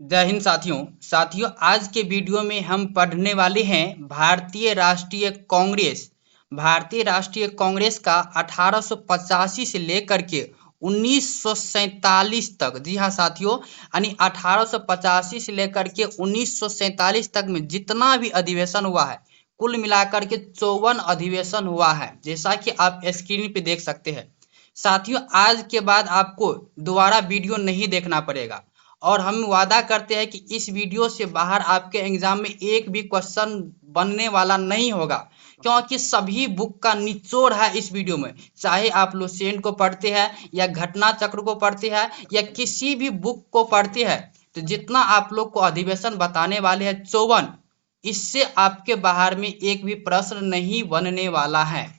जय हिंद साथियों आज के वीडियो में हम पढ़ने वाले हैं भारतीय राष्ट्रीय कांग्रेस का 1885 से लेकर के 1947 तक। जी हाँ साथियों, यानी 1885 से लेकर के 1947 तक में जितना भी अधिवेशन हुआ है, कुल मिलाकर के 54 अधिवेशन हुआ है, जैसा कि आप स्क्रीन पे देख सकते हैं। साथियों, आज के बाद आपको दोबारा वीडियो नहीं देखना पड़ेगा और हम वादा करते हैं कि इस वीडियो से बाहर आपके एग्जाम में एक भी क्वेश्चन बनने वाला नहीं होगा, क्योंकि सभी बुक का निचोड़ है इस वीडियो में। चाहे आप लुसेंट को पढ़ते हैं या घटना चक्र को पढ़ते हैं या किसी भी बुक को पढ़ते हैं, तो जितना आप लोग को अधिवेशन बताने वाले हैं 54, इससे आपके बाहर में एक भी प्रश्न नहीं बनने वाला है।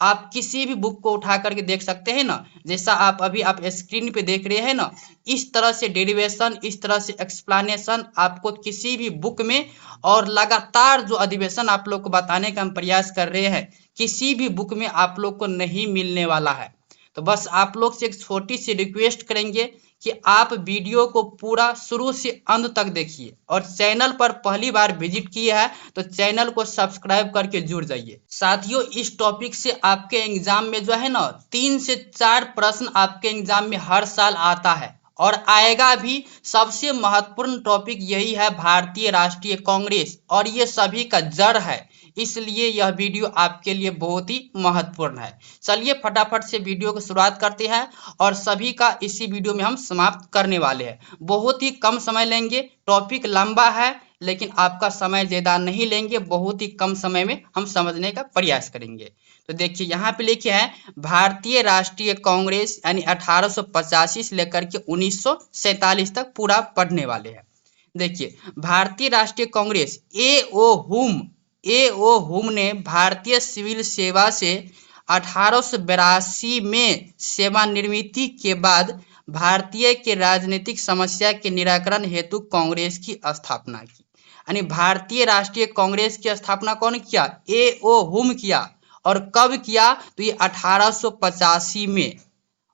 आप किसी भी बुक को उठा करके देख सकते हैं ना, जैसा आप स्क्रीन पे देख रहे हैं ना, इस तरह से डेरिवेशन, इस तरह से एक्सप्लेनेशन आपको किसी भी बुक में, और लगातार जो अधिवेशन आप लोग को बताने का हम प्रयास कर रहे हैं, किसी भी बुक में आप लोग को नहीं मिलने वाला है। तो बस आप लोग से एक छोटी सी रिक्वेस्ट करेंगे कि आप वीडियो को पूरा शुरू से अंत तक देखिए, और चैनल पर पहली बार विजिट किए हैं तो चैनल को सब्सक्राइब करके जुड़ जाइए। साथियों, इस टॉपिक से आपके एग्जाम में जो है ना 3 से 4 प्रश्न आपके एग्जाम में हर साल आता है और आएगा भी। सबसे महत्वपूर्ण टॉपिक यही है भारतीय राष्ट्रीय कांग्रेस, और ये सभी का जड़ है, इसलिए यह वीडियो आपके लिए बहुत ही महत्वपूर्ण है। चलिए फटाफट से वीडियो को शुरुआत करते हैं और सभी का इसी वीडियो में हम समाप्त करने वाले हैं। बहुत ही कम समय लेंगे, टॉपिक लंबा है लेकिन आपका समय ज्यादा नहीं लेंगे, बहुत ही कम समय में हम समझने का प्रयास करेंगे। तो देखिए यहाँ पे लिखे हैं भारतीय राष्ट्रीय कांग्रेस, यानी 1885 से लेकर के 1947 तक पूरा पढ़ने वाले हैं। देखिए, भारतीय राष्ट्रीय कांग्रेस ए ओ हुम ने भारतीय सिविल सेवा से 1882 में सेवानिवृत्ति के बाद भारतीय के राजनीतिक समस्या के निराकरण हेतु कांग्रेस की स्थापना की। यानी भारतीय राष्ट्रीय कांग्रेस की स्थापना कौन किया? ए ओ हुम किया। और कब किया? तो ये 1885 में।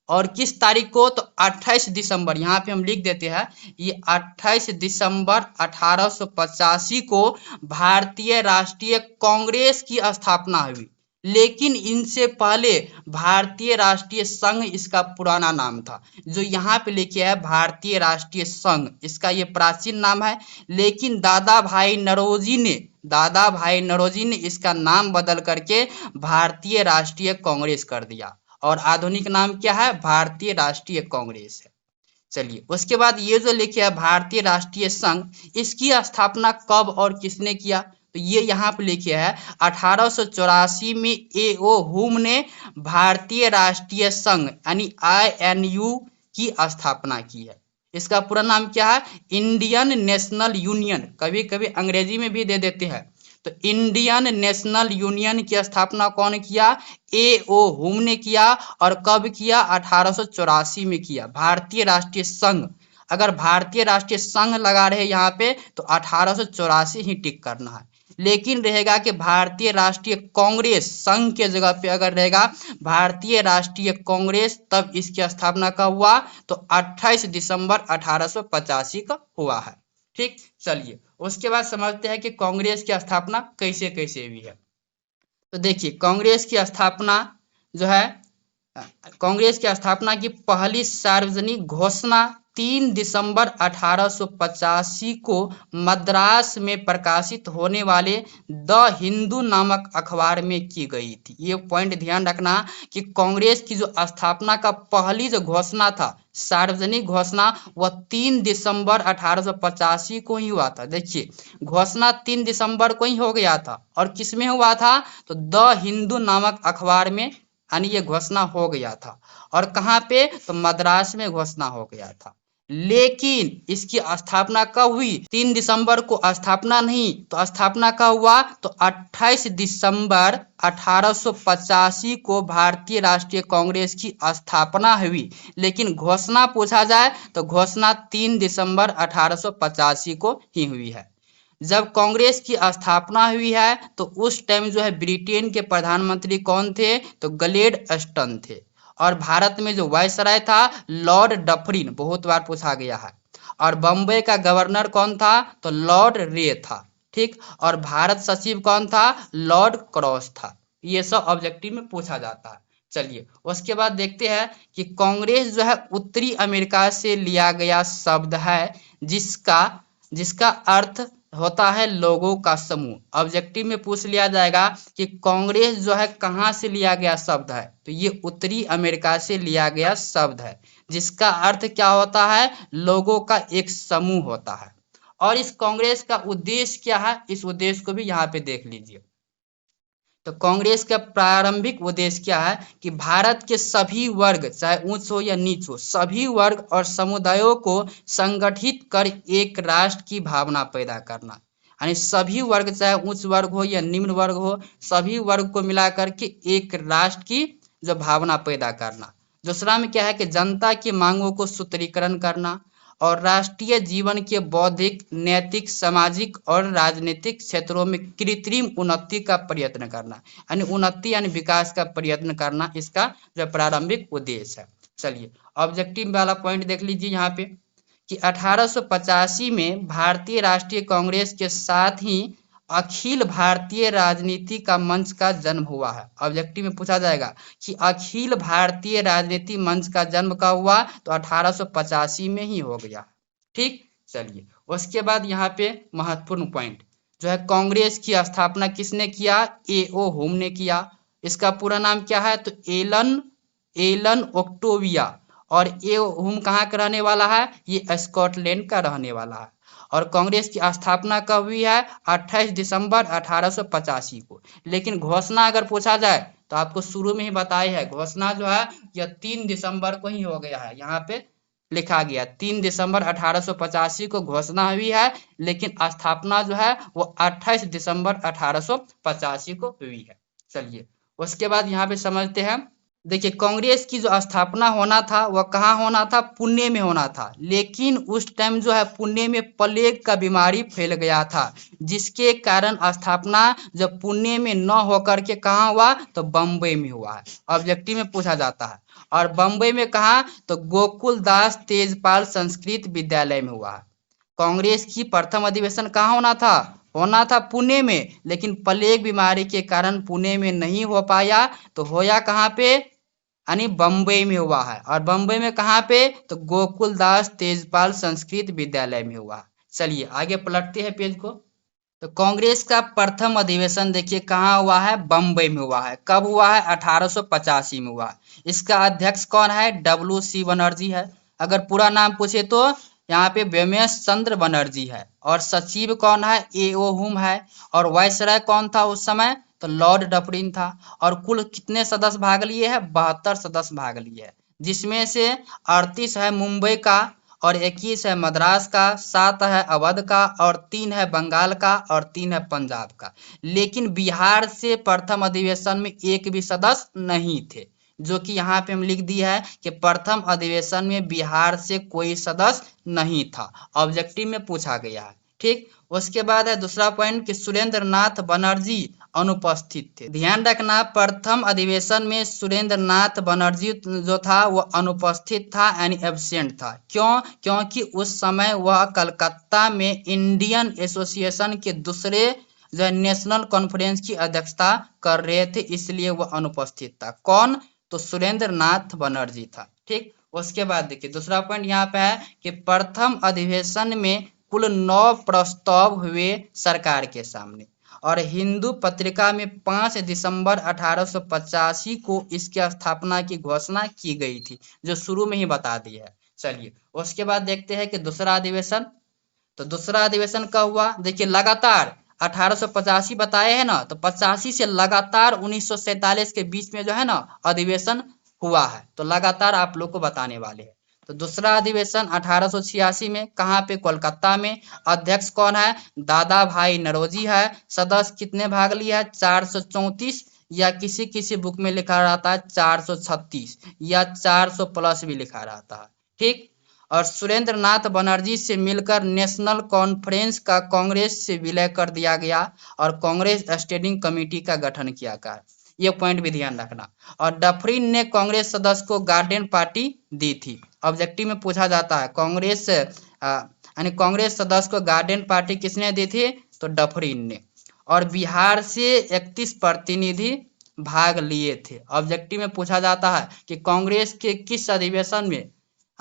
और किस तारीख को? तो 28 दिसंबर, यहाँ पे हम लिख देते हैं, ये 28 दिसंबर 1885 को भारतीय राष्ट्रीय कांग्रेस की स्थापना हुई। लेकिन इनसे पहले भारतीय राष्ट्रीय संघ इसका पुराना नाम था। जो यहाँ पे लिखे है भारतीय राष्ट्रीय संघ, इसका ये प्राचीन नाम है। लेकिन दादा भाई नौरोजी ने इसका नाम बदल करके भारतीय राष्ट्रीय कांग्रेस कर दिया, और आधुनिक नाम क्या है? भारतीय राष्ट्रीय कांग्रेस है। चलिए, उसके बाद ये जो लिखे है भारतीय राष्ट्रीय संघ, इसकी स्थापना कब और किसने किया? तो ये यहाँ पे लिखे है 1884 में ए ओ हुम ने भारतीय राष्ट्रीय संघ यानी INU की स्थापना की है। इसका पूरा नाम क्या है? इंडियन नेशनल यूनियन, कभी कभी अंग्रेजी में भी दे देते हैं। तो इंडियन नेशनल यूनियन की स्थापना कौन किया? ए ओ हुम ने किया। और कब किया? 1884 में किया। भारतीय राष्ट्रीय संघ, अगर भारतीय राष्ट्रीय संघ लगा रहे यहाँ पे तो 1884 ही टिक करना है। लेकिन रहेगा कि भारतीय राष्ट्रीय कांग्रेस, संघ के जगह पे अगर रहेगा भारतीय राष्ट्रीय कांग्रेस, तब इसकी स्थापना कब हुआ? तो 28 दिसंबर 1885 का हुआ है। ठीक, चलिए उसके बाद समझते हैं कि कांग्रेस की स्थापना कैसे कैसे हुई है। तो देखिए, कांग्रेस की स्थापना जो है, कांग्रेस की स्थापना की पहली सार्वजनिक घोषणा 3 दिसंबर 1885 को मद्रास में प्रकाशित होने वाले द हिंदू नामक अखबार में की गई थी। ये पॉइंट ध्यान रखना कि कांग्रेस की जो स्थापना का पहली जो घोषणा था, सार्वजनिक घोषणा, वह 3 दिसंबर 1885 को ही हुआ था। देखिए, घोषणा 3 दिसंबर को ही हो गया था, और किसमें हुआ था? तो द हिंदू नामक अखबार में, यानी ये घोषणा हो गया था। और कहाँ पे? तो मद्रास में घोषणा हो गया था। लेकिन इसकी स्थापना कब हुई? 3 दिसंबर को स्थापना नहीं, तो स्थापना कब हुआ? तो 28 दिसंबर 1885 को भारतीय राष्ट्रीय कांग्रेस की स्थापना हुई। लेकिन घोषणा पूछा जाए तो घोषणा 3 दिसंबर 1885 को ही हुई है। जब कांग्रेस की स्थापना हुई है तो उस टाइम जो है ब्रिटेन के प्रधानमंत्री कौन थे? तो ग्लैडस्टोन थे। और भारत में जो वायसराय था, लॉर्ड डफरिन, बहुत बार पूछा गया है। और बम्बई का गवर्नर कौन था? तो लॉर्ड रे था। ठीक, और भारत सचिव कौन था? लॉर्ड क्रॉस था। ये सब ऑब्जेक्टिव में पूछा जाता है। चलिए उसके बाद देखते हैं कि कांग्रेस जो है उत्तरी अमेरिका से लिया गया शब्द है जिसका जिसका अर्थ होता है लोगों का समूह। ऑब्जेक्टिव में पूछ लिया जाएगा कि कांग्रेस जो है कहाँ से लिया गया शब्द है, तो ये उत्तरी अमेरिका से लिया गया शब्द है जिसका अर्थ क्या होता है? लोगों का एक समूह होता है। और इस कांग्रेस का उद्देश्य क्या है, इस उद्देश्य को भी यहाँ पे देख लीजिए। तो कांग्रेस का प्रारंभिक उद्देश्य क्या है कि भारत के सभी वर्ग, चाहे ऊंच हो या नीच हो, सभी वर्ग और समुदायों को संगठित कर एक राष्ट्र की भावना पैदा करना। यानी सभी वर्ग, चाहे उच्च वर्ग हो या निम्न वर्ग हो, सभी वर्ग को मिला करके एक राष्ट्र की जो भावना पैदा करना। दूसरा में क्या है कि जनता की मांगों को सूत्रीकरण करना और राष्ट्रीय जीवन के बौद्धिक, नैतिक, सामाजिक और राजनीतिक क्षेत्रों में कृत्रिम उन्नति का प्रयत्न करना। यानी उन्नति यानी विकास का प्रयत्न करना इसका जो प्रारंभिक उद्देश्य है। चलिए ऑब्जेक्टिव वाला पॉइंट देख लीजिए यहाँ पे कि 1885 में भारतीय राष्ट्रीय कांग्रेस के साथ ही अखिल भारतीय राजनीति का मंच का जन्म हुआ है। ऑब्जेक्टिव में पूछा जाएगा कि अखिल भारतीय राजनीति मंच का जन्म कब हुआ, तो 1885 में ही हो गया। ठीक, चलिए उसके बाद यहाँ पे महत्वपूर्ण पॉइंट जो है, कांग्रेस की स्थापना किसने किया? ए.ओ. हुम ने किया। इसका पूरा नाम क्या है? तो एलन एलन ओक्टोविया। और ये हुम कहाँ का रहने वाला है? ये स्कॉटलैंड का रहने वाला है। और कांग्रेस की स्थापना कब हुई है? 28 दिसंबर 1885 को। लेकिन घोषणा अगर पूछा जाए तो आपको शुरू में ही बताया है, घोषणा जो है यह 3 दिसंबर को ही हो गया है। यहाँ पे लिखा गया 3 दिसंबर 1885 को घोषणा हुई है, लेकिन स्थापना जो है वो 28 दिसंबर 1885 को हुई है। चलिए उसके बाद यहाँ पे समझते हैं। देखिए कांग्रेस की जो स्थापना होना था वह कहाँ होना था? पुणे में होना था। लेकिन उस टाइम जो है पुणे में प्लेग का बीमारी फैल गया था, जिसके कारण स्थापना जब पुणे में न होकर के कहाँ हुआ? तो बम्बई में हुआ है। ऑब्जेक्टिव में पूछा जाता है। और बम्बई में कहाँ? तो गोकुल दास तेजपाल संस्कृत विद्यालय में हुआ है। कांग्रेस की प्रथम अधिवेशन कहाँ होना था पुणे में, लेकिन प्लेग बीमारी के कारण पुणे में नहीं हो पाया, तो होया कहाँ पे? यानी बम्बई में हुआ है। और बम्बई में कहाँ पे? तो गोकुल दास तेजपाल संस्कृत विद्यालय में हुआ। चलिए आगे पलटते हैं पेज को। तो कांग्रेस का प्रथम अधिवेशन देखिए कहाँ हुआ है? बम्बई में हुआ है। कब हुआ है? 1885 में हुआ है। इसका अध्यक्ष कौन है? डब्ल्यू.सी. बनर्जी है। अगर पूरा नाम पूछे तो यहाँ पे व्योमेश चंद्र बनर्जी है। और सचिव कौन है? ए.ओ. हुम है। और वायसराय कौन था उस समय? तो लॉर्ड डफरिन था। और कुल कितने सदस्य भाग लिए हैं? 72 सदस्य भाग लिए हैं, जिसमें से 38 है मुंबई का, और 21 है मद्रास का, 7 है अवध का, और 3 है बंगाल का, और 3 है पंजाब का। लेकिन बिहार से प्रथम अधिवेशन में एक भी सदस्य नहीं थे, जो कि यहाँ पे हम लिख दिया है कि प्रथम अधिवेशन में बिहार से कोई सदस्य नहीं था। ऑब्जेक्टिव में पूछा गया है। ठीक, उसके बाद है दूसरा पॉइंट कि सुरेंद्र नाथ बनर्जी अनुपस्थित थे। ध्यान रखना प्रथम अधिवेशन में सुरेंद्र नाथ बनर्जी जो था वह अनुपस्थित था, यानी एब्सेंट था। क्यों? क्योंकि उस समय वह कलकत्ता में इंडियन एसोसिएशन के दूसरे जो नेशनल कॉन्फ्रेंस की अध्यक्षता कर रहे थे, इसलिए वह अनुपस्थित था। कौन? तो सुरेंद्र नाथ बनर्जी था। ठीक, उसके बाद देखिए दूसरा पॉइंट यहाँ पे है कि प्रथम अधिवेशन में कुल 9 प्रस्ताव हुए सरकार के सामने, और हिंदू पत्रिका में 5 दिसंबर 1885 को इसकी स्थापना की घोषणा की गई थी, जो शुरू में ही बता दी है। चलिए उसके बाद देखते हैं कि दूसरा अधिवेशन। तो दूसरा अधिवेशन कब हुआ? देखिए लगातार 1885 बताए हैं ना, तो 85 से लगातार 1947 के बीच में जो है ना अधिवेशन हुआ है, तो लगातार आप लोग को बताने वाले हैं। तो दूसरा अधिवेशन 1886 में कहाँ पे? कोलकाता में। अध्यक्ष कौन है? दादा भाई नरोजी है। सदस्य कितने भाग लिया है? 434, या किसी किसी बुक में लिखा रहता है 436, या 400 प्लस भी लिखा रहता है। ठीक, और सुरेंद्र नाथ बनर्जी से मिलकर नेशनल कॉन्फ्रेंस का कांग्रेस से विलय कर दिया गया, और कांग्रेस स्टैंडिंग कमेटी का गठन किया गया। ये पॉइंट भी ध्यान रखना। और डफरिन ने कांग्रेस सदस्य को गार्डियन पार्टी दी थी। ऑब्जेक्टिव में पूछा जाता है कांग्रेस यानी कांग्रेस सदस्य को गार्डियन पार्टी किसने दी थी? तो डफरिन ने। और बिहार से 31 प्रतिनिधि भाग लिए थे। ऑब्जेक्टिव में पूछा जाता है कि कांग्रेस के किस अधिवेशन में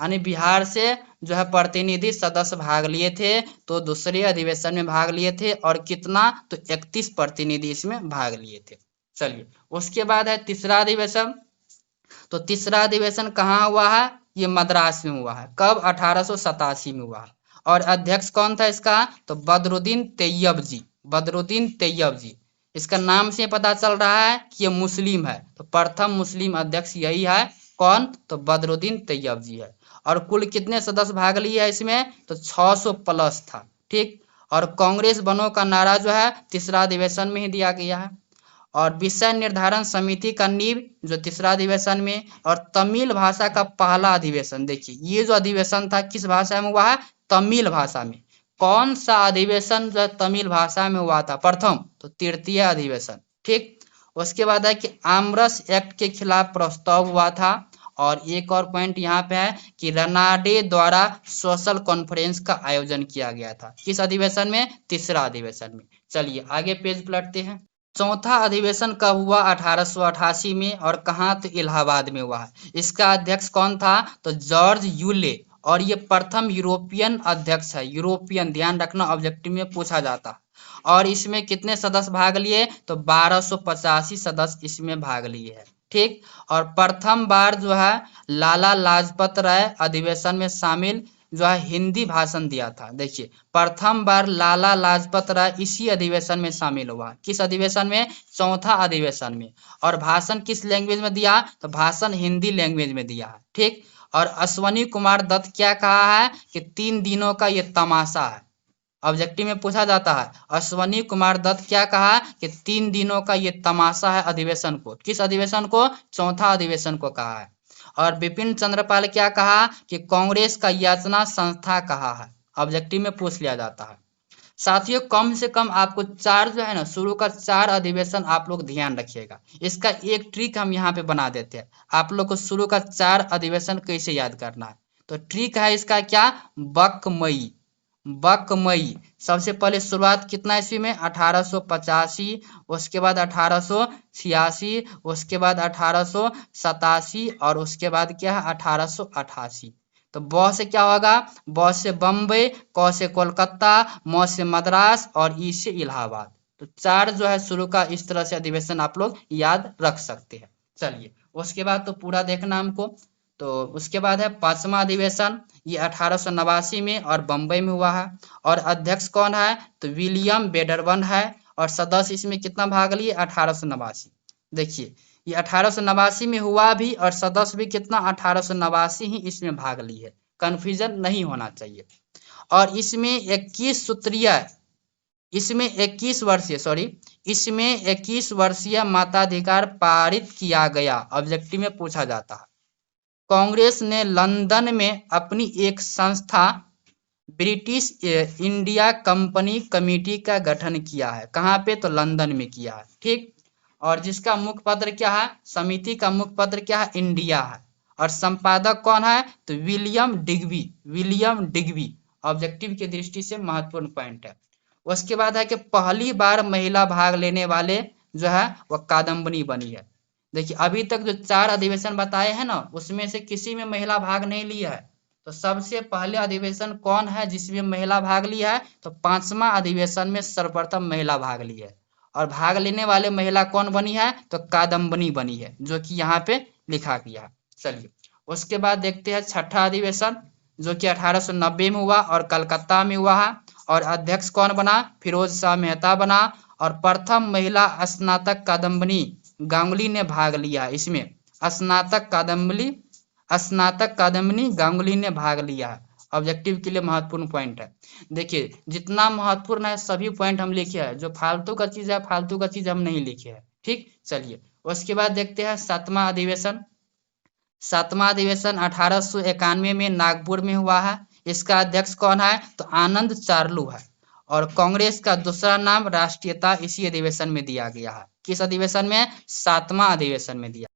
यानी बिहार से जो है प्रतिनिधि सदस्य भाग लिए थे? तो दूसरे अधिवेशन में भाग लिए थे। और कितना? तो 31 प्रतिनिधि इसमें भाग लिए थे। चलिए, उसके बाद है तीसरा अधिवेशन। तो तीसरा अधिवेशन कहाँ हुआ है? ये मद्रास में हुआ है। कब? 1887 में हुआ है। और अध्यक्ष कौन था इसका? तो बदरुद्दीन तैयब जी। बदरुद्दीन तैयब जी। इसका नाम से पता चल रहा है कि ये मुस्लिम है। तो प्रथम मुस्लिम अध्यक्ष यही है। कौन? तो बदरुद्दीन तैयब जी है। और कुल कितने सदस्य भाग लिए है इसमें? तो 600 प्लस था। ठीक। और कांग्रेस बनो का नारा जो है तीसरा अधिवेशन में ही दिया गया है। और विषय निर्धारण समिति का नींव जो तीसरा अधिवेशन में। और तमिल भाषा का पहला अधिवेशन, देखिए ये जो अधिवेशन था किस भाषा में हुआ है? तमिल भाषा में। कौन सा अधिवेशन जो तमिल भाषा में हुआ था? प्रथम। तो तृतीय अधिवेशन। ठीक। उसके बाद है कि आमरस एक्ट के खिलाफ प्रस्ताव हुआ था। और एक और पॉइंट यहाँ पे है कि रनाडे द्वारा सोशल कॉन्फ्रेंस का आयोजन किया गया था। किस अधिवेशन में? तीसरा अधिवेशन में। चलिए आगे पेज पलटते हैं। चौथा अधिवेशन कब हुआ? 1888 में। और कहाँ? तो इलाहाबाद में हुआ है। इसका अध्यक्ष कौन था? तो जॉर्ज यूले। और ये प्रथम यूरोपियन अध्यक्ष है। यूरोपियन, ध्यान रखना ऑब्जेक्टिव में पूछा जाता है। और इसमें कितने सदस्य भाग लिए? तो 1285 सदस्य इसमें भाग लिए हैं। ठीक। और प्रथम बार जो है लाला लाजपत राय अधिवेशन में शामिल जो है हिंदी भाषण दिया था। देखिए प्रथम बार लाला लाजपत राय इसी अधिवेशन में शामिल हुआ। किस अधिवेशन में? चौथा अधिवेशन में। और भाषण किस लैंग्वेज में दिया? तो भाषण हिंदी लैंग्वेज में दिया है। ठीक। और अश्वनी कुमार दत्त क्या कहा है कि 3 दिनों का ये तमाशा है। ऑब्जेक्टिव में पूछा जाता है अश्वनी कुमार दत्त क्या कहा कि 3 दिनों का ये तमाशा है अधिवेशन को। किस अधिवेशन को? चौथा अधिवेशन को कहा है। और बिपिन चंद्रपाल क्या कहा कि कांग्रेस का याचना संस्था कहा है। ऑब्जेक्टिव में पूछ लिया जाता है। साथियों कम से कम आपको 4 जो है ना शुरू का 4 अधिवेशन आप लोग ध्यान रखिएगा। इसका एक ट्रिक हम यहाँ पे बना देते हैं। आप लोग को शुरू का 4 अधिवेशन कैसे याद करना है? तो ट्रिक है इसका क्या? बकमई। बकमई। सबसे पहले शुरुआत कितना ईस्वी में? 1885। उसके बाद 1886। उसके बाद 1887। और उसके बाद क्या है? 1888। तो ब से क्या होगा? ब से बम्बई, क से कोलकाता, म से मद्रास और ई से इलाहाबाद। तो 4 जो है शुरू का इस तरह से अधिवेशन आप लोग याद रख सकते हैं। चलिए उसके बाद तो पूरा देखना हमको। तो उसके बाद है 5वां अधिवेशन। ये 1889 में और बम्बई में हुआ है। और अध्यक्ष कौन है? तो विलियम बेडरबन है। और सदस्य इसमें कितना भाग लिए? 1889। देखिए ये 1889 में हुआ भी और सदस्य भी कितना? 1889 ही इसमें भाग ली है। कंफ्यूजन नहीं होना चाहिए। और इसमें 21 सूत्रीय इसमें 21 वर्षीय इसमें 21 वर्षीय मताधिकार पारित किया गया। ऑब्जेक्टिव में पूछा जाता है। कांग्रेस ने लंदन में अपनी एक संस्था ब्रिटिश इंडिया कंपनी कमेटी का गठन किया है। कहाँ पे? तो लंदन में किया है। ठीक। और जिसका मुखपत्र क्या है? समिति का मुखपत्र क्या है? इंडिया है। और संपादक कौन है? तो William Digby. William Digby objective की दृष्टि से महत्वपूर्ण पॉइंट है। उसके बाद है कि पहली बार महिला भाग लेने वाले जो है वह कादम्बनी बनी है। देखिए अभी तक जो 4 अधिवेशन बताए हैं ना उसमें से किसी में महिला भाग नहीं लिया है। तो सबसे पहले अधिवेशन कौन है जिसमें महिला भाग लिया है? तो 5वां अधिवेशन में सर्वप्रथम महिला भाग ली है। और भाग लेने वाले महिला कौन बनी है? तो कादम्बनी बनी है, जो कि यहाँ पे लिखा गया है। चलिए उसके बाद देखते हैं 6ठा अधिवेशन जो कि 1890 में हुआ और कलकत्ता में हुआ है। और अध्यक्ष कौन बना? फिरोज शाह मेहता बना। और प्रथम महिला स्नातक कादम्बनी गांगुली ने भाग लिया इसमें। स्नातक कादम्बनी गांगुली ने भाग लिया है। ऑब्जेक्टिव के लिए महत्वपूर्ण पॉइंट है। देखिए जितना महत्वपूर्ण है सभी पॉइंट हम लिखे हैं। जो फालतू का चीज है फालतू का चीज हम नहीं लिखे हैं। ठीक। चलिए उसके बाद देखते हैं 7वां अधिवेशन। 7वां अधिवेशन 1891 में नागपुर में हुआ है। इसका अध्यक्ष कौन है? तो आनंद चार्लू है। और कांग्रेस का दूसरा नाम राष्ट्रीयता इसी अधिवेशन में दिया गया है। किस अधिवेशन में? 7वां अधिवेशन में दिया।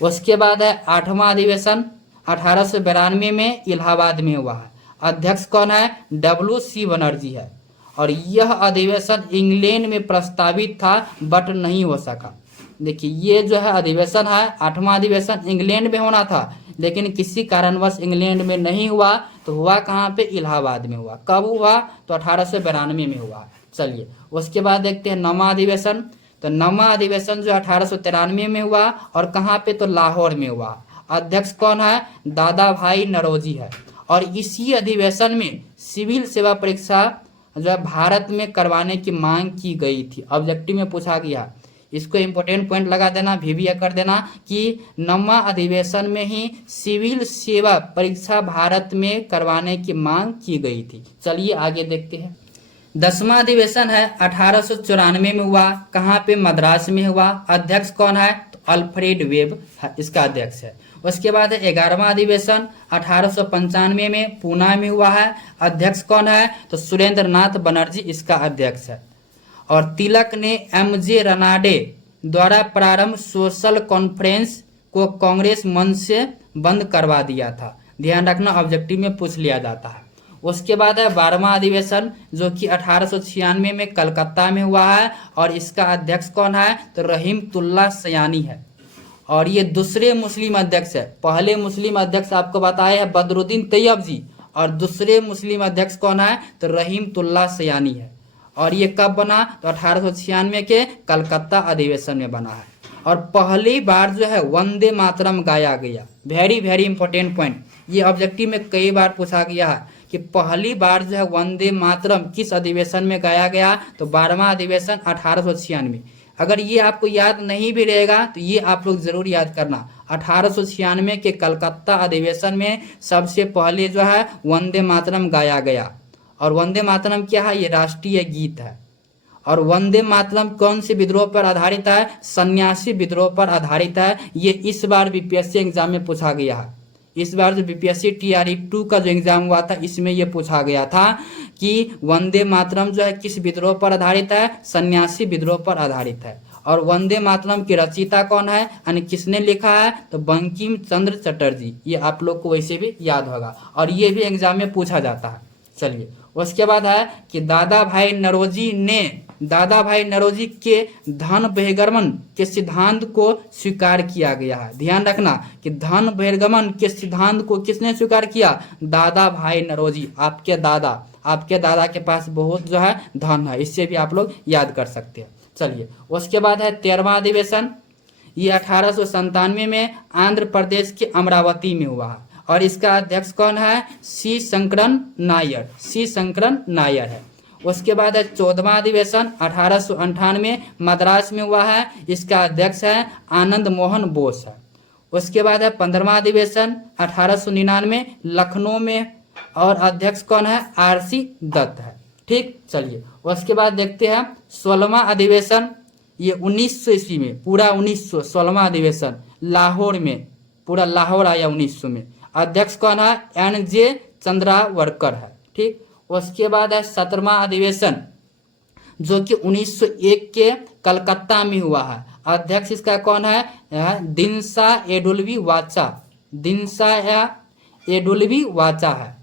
उसके बाद है 8वां अधिवेशन 1892 में इलाहाबाद में हुआ है। अध्यक्ष कौन है? WC बनर्जी है। और यह अधिवेशन इंग्लैंड में प्रस्तावित था बट नहीं हो सका। देखिए ये जो है अधिवेशन है, 8वां अधिवेशन इंग्लैंड में होना था, लेकिन किसी कारणवश इंग्लैंड में नहीं हुआ। तो हुआ कहाँ पे? इलाहाबाद में हुआ। कब हुआ? तो 1892 में हुआ। चलिए उसके बाद देखते हैं 9वां अधिवेशन। तो 9वां अधिवेशन जो 1893 में हुआ और कहाँ पे? तो लाहौर में हुआ। अध्यक्ष कौन है? दादा भाई नौरोजी है। और इसी अधिवेशन में सिविल सेवा परीक्षा जो है भारत में करवाने की मांग की गई थी। ऑब्जेक्टिव में पूछा गया, इसको इंपॉर्टेंट पॉइंट लगा देना, VBA कर देना कि 9वां अधिवेशन में ही सिविल सेवा परीक्षा भारत में करवाने की मांग की गई थी। चलिए आगे देखते हैं। 10वां अधिवेशन है 1894 में हुआ। कहाँ पे? मद्रास में हुआ। अध्यक्ष कौन है? तो अल्फ्रेड वेब इसका अध्यक्ष है। उसके बाद 11वां अधिवेशन 1895 में पूना में हुआ है। अध्यक्ष कौन है? तो सुरेंद्र नाथ बनर्जी इसका अध्यक्ष है। और तिलक ने MJ रनाडे द्वारा प्रारंभ सोशल कॉन्फ्रेंस को कांग्रेस मंच से बंद करवा दिया था। ध्यान रखना, ऑब्जेक्टिव में पूछ लिया जाता है। उसके बाद है 12वां अधिवेशन जो कि 1896 में कलकत्ता में हुआ है। और इसका अध्यक्ष कौन है? तो रहीमतुल्लाह सयानी है। और ये दूसरे मुस्लिम अध्यक्ष है। पहले मुस्लिम अध्यक्ष आपको बताए हैं बदरुद्दीन तैयब जी, और दूसरे मुस्लिम अध्यक्ष कौन है? तो रहीमतुल्लाह सयानी है। और ये कब बना? तो 1896 के कलकत्ता अधिवेशन में बना है। और पहली बार जो है वंदे मातरम गाया गया। वेरी वेरी इंपॉर्टेंट पॉइंट, ये ऑब्जेक्टिव में कई बार पूछा गया है कि पहली बार जो है वंदे मातरम किस अधिवेशन में गाया गया? तो 12वां अधिवेशन 1896। अगर ये आपको याद नहीं भी रहेगा तो ये आप लोग जरूर याद करना। 1896 के कलकत्ता अधिवेशन में सबसे पहले जो है वंदे मातरम गाया गया। और वंदे मातरम क्या है? ये राष्ट्रीय गीत है। और वंदे मातरम कौन से विद्रोह पर आधारित है? सन्यासी विद्रोह पर आधारित है। ये इस बार BPSC एग्जाम में पूछा गया है। इस बार जो BPSC TRE 2 का जो एग्जाम हुआ था इसमें ये पूछा गया था कि वंदे मातरम जो है किस विद्रोह पर आधारित है? सन्यासी विद्रोह पर आधारित है। और वंदे मातरम की रचयिता कौन है, यानी किसने लिखा है? तो बंकिम चंद्र चटर्जी। ये आप लोग को वैसे भी याद होगा और ये भी एग्जाम में पूछा जाता है। चलिए उसके बाद है कि दादा भाई नौरोजी के धन बहिर्गमन के सिद्धांत को स्वीकार किया गया है। ध्यान रखना कि धन बहिर्गमन के सिद्धांत को किसने स्वीकार किया? दादा भाई नौरोजी। आपके दादा के पास बहुत जो है धन है, इससे भी आप लोग याद कर सकते हैं। चलिए उसके बाद है 13वां अधिवेशन। ये 1897 में आंध्र प्रदेश के अमरावती में हुआ है। और इसका अध्यक्ष कौन है? सी शंकरन नायर है। उसके बाद है 14वां अधिवेशन 1898 मद्रास में हुआ है। इसका अध्यक्ष है आनंद मोहन बोस है। उसके बाद है 15वां अधिवेशन 1899 लखनऊ में, और अध्यक्ष कौन है? RC दत्त है। ठीक, चलिए उसके बाद देखते हैं 16वां अधिवेशन। ये 1900 ईस्वी में पूरा 1900 16वां अधिवेशन लाहौर में, पूरा लाहौर आया 1900 में। अध्यक्ष कौन है? NJ चंद्रावरकर है। ठीक, उसके बाद है 17वां अधिवेशन जो कि 1901 के कलकत्ता में हुआ है। अध्यक्ष इसका कौन है? दिनसा एडुल्वी वाचा है।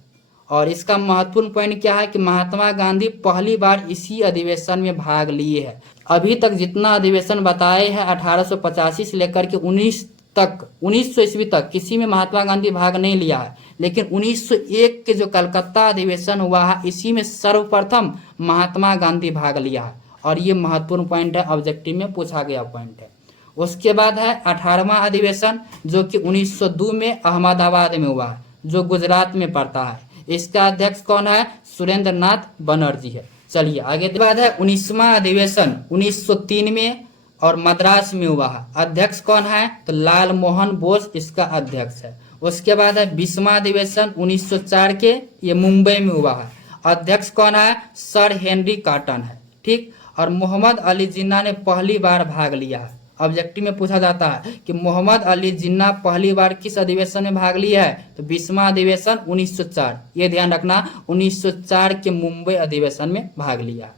और इसका महत्वपूर्ण पॉइंट क्या है कि महात्मा गांधी पहली बार इसी अधिवेशन में भाग लिए हैं। अभी तक जितना अधिवेशन बताए हैं 1885 से लेकर के 1900 ईस्वी तक किसी में महात्मा गांधी भाग नहीं लिया है, लेकिन 1901 के जो कलकत्ता अधिवेशन हुआ है इसी में सर्वप्रथम महात्मा गांधी भाग लिया है। और ये महत्वपूर्ण पॉइंट है, ऑब्जेक्टिव में पूछा गया पॉइंट है। उसके बाद है 18वां अधिवेशन जो कि 1902 में अहमदाबाद में हुआ है, जो गुजरात में पड़ता है। इसका अध्यक्ष कौन है? सुरेंद्र नाथ बनर्जी है। चलिए आगे बाद है 19वां अधिवेशन 1903 में और मद्रास में हुआ है। अध्यक्ष कौन है? तो लाल मोहन बोस इसका अध्यक्ष है। उसके बाद है 20वां अधिवेशन 1904 के, ये मुंबई में हुआ है। अध्यक्ष कौन है? सर हेनरी कॉटन है। ठीक, और मोहम्मद अली जिन्ना ने पहली बार भाग लिया है। ऑब्जेक्टिव में पूछा जाता है कि मोहम्मद अली जिन्ना पहली बार किस अधिवेशन में भाग लिया है? तो 20वां अधिवेशन 1904। ये ध्यान रखना, 1904 के मुंबई अधिवेशन में भाग लिया है।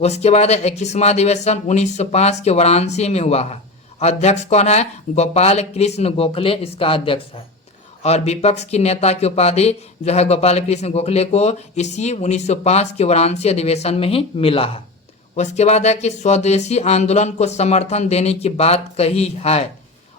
उसके बाद 21वां अधिवेशन 1905 के वाराणसी में हुआ है। अध्यक्ष कौन है? गोपाल कृष्ण गोखले इसका अध्यक्ष है। और विपक्ष की नेता की उपाधि जो है गोपाल कृष्ण गोखले को इसी 1905 के वाराणसी अधिवेशन में ही मिला है। उसके बाद है कि स्वदेशी आंदोलन को समर्थन देने की बात कही है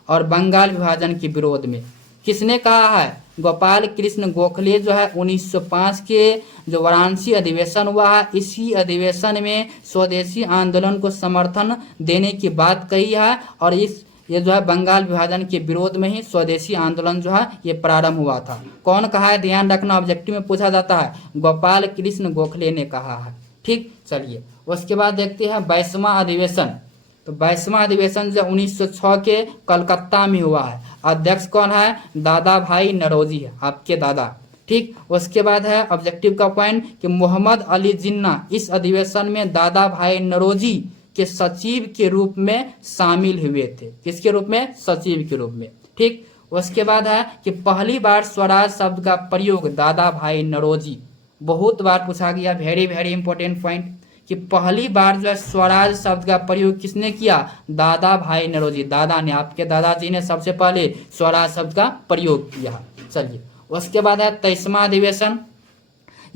और बंगाल विभाजन के विरोध में। किसने कहा है? गोपाल कृष्ण गोखले जो है 1905 के जो वाराणसी अधिवेशन हुआ है, इसी अधिवेशन में स्वदेशी आंदोलन को समर्थन देने की बात कही है और ये जो है बंगाल विभाजन के विरोध में ही स्वदेशी आंदोलन जो है ये प्रारंभ हुआ था। कौन कहा है? ध्यान रखना, ऑब्जेक्टिव में पूछा जाता है। गोपाल कृष्ण गोखले ने कहा है। ठीक, चलिए उसके बाद देखते हैं 22वां अधिवेशन। तो 22वां अधिवेशन जो 1906 के कलकत्ता में हुआ है। अध्यक्ष कौन है? दादा भाई नौरोजी है, आपके दादा। ठीक, उसके बाद है ऑब्जेक्टिव का पॉइंट कि मोहम्मद अली जिन्ना इस अधिवेशन में दादा भाई नौरोजी के सचिव के रूप में शामिल हुए थे। किसके रूप में? सचिव के रूप में। ठीक, उसके बाद है कि पहली बार स्वराज शब्द का प्रयोग दादा भाई नौरोजी, बहुत बार पूछा गया, वेरी वेरी इंपॉर्टेंट पॉइंट, कि पहली बार जो है स्वराज शब्द का प्रयोग किसने किया? दादा भाई नौरोजी, दादा ने, आपके दादाजी ने सबसे पहले स्वराज शब्द का प्रयोग किया। चलिए उसके बाद है 23वां अधिवेशन।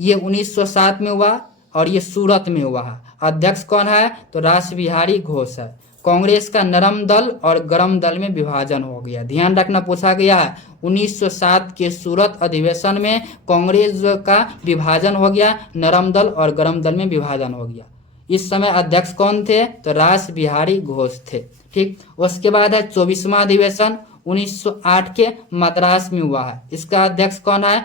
ये 1907 में हुआ और ये सूरत में हुआ है। अध्यक्ष कौन है? तो रास बिहारी घोष है। कांग्रेस का नरम दल और गरम दल में विभाजन हो गया। ध्यान रखना, पूछा गया है 1907 के सूरत अधिवेशन में कांग्रेस का विभाजन हो गया, नरम दल और गरम दल में विभाजन हो गया। इस समय अध्यक्ष कौन थे? तो रास बिहारी घोष थे। ठीक, उसके बाद है 24वां अधिवेशन 1908 के मद्रास में हुआ है। इसका अध्यक्ष कौन है?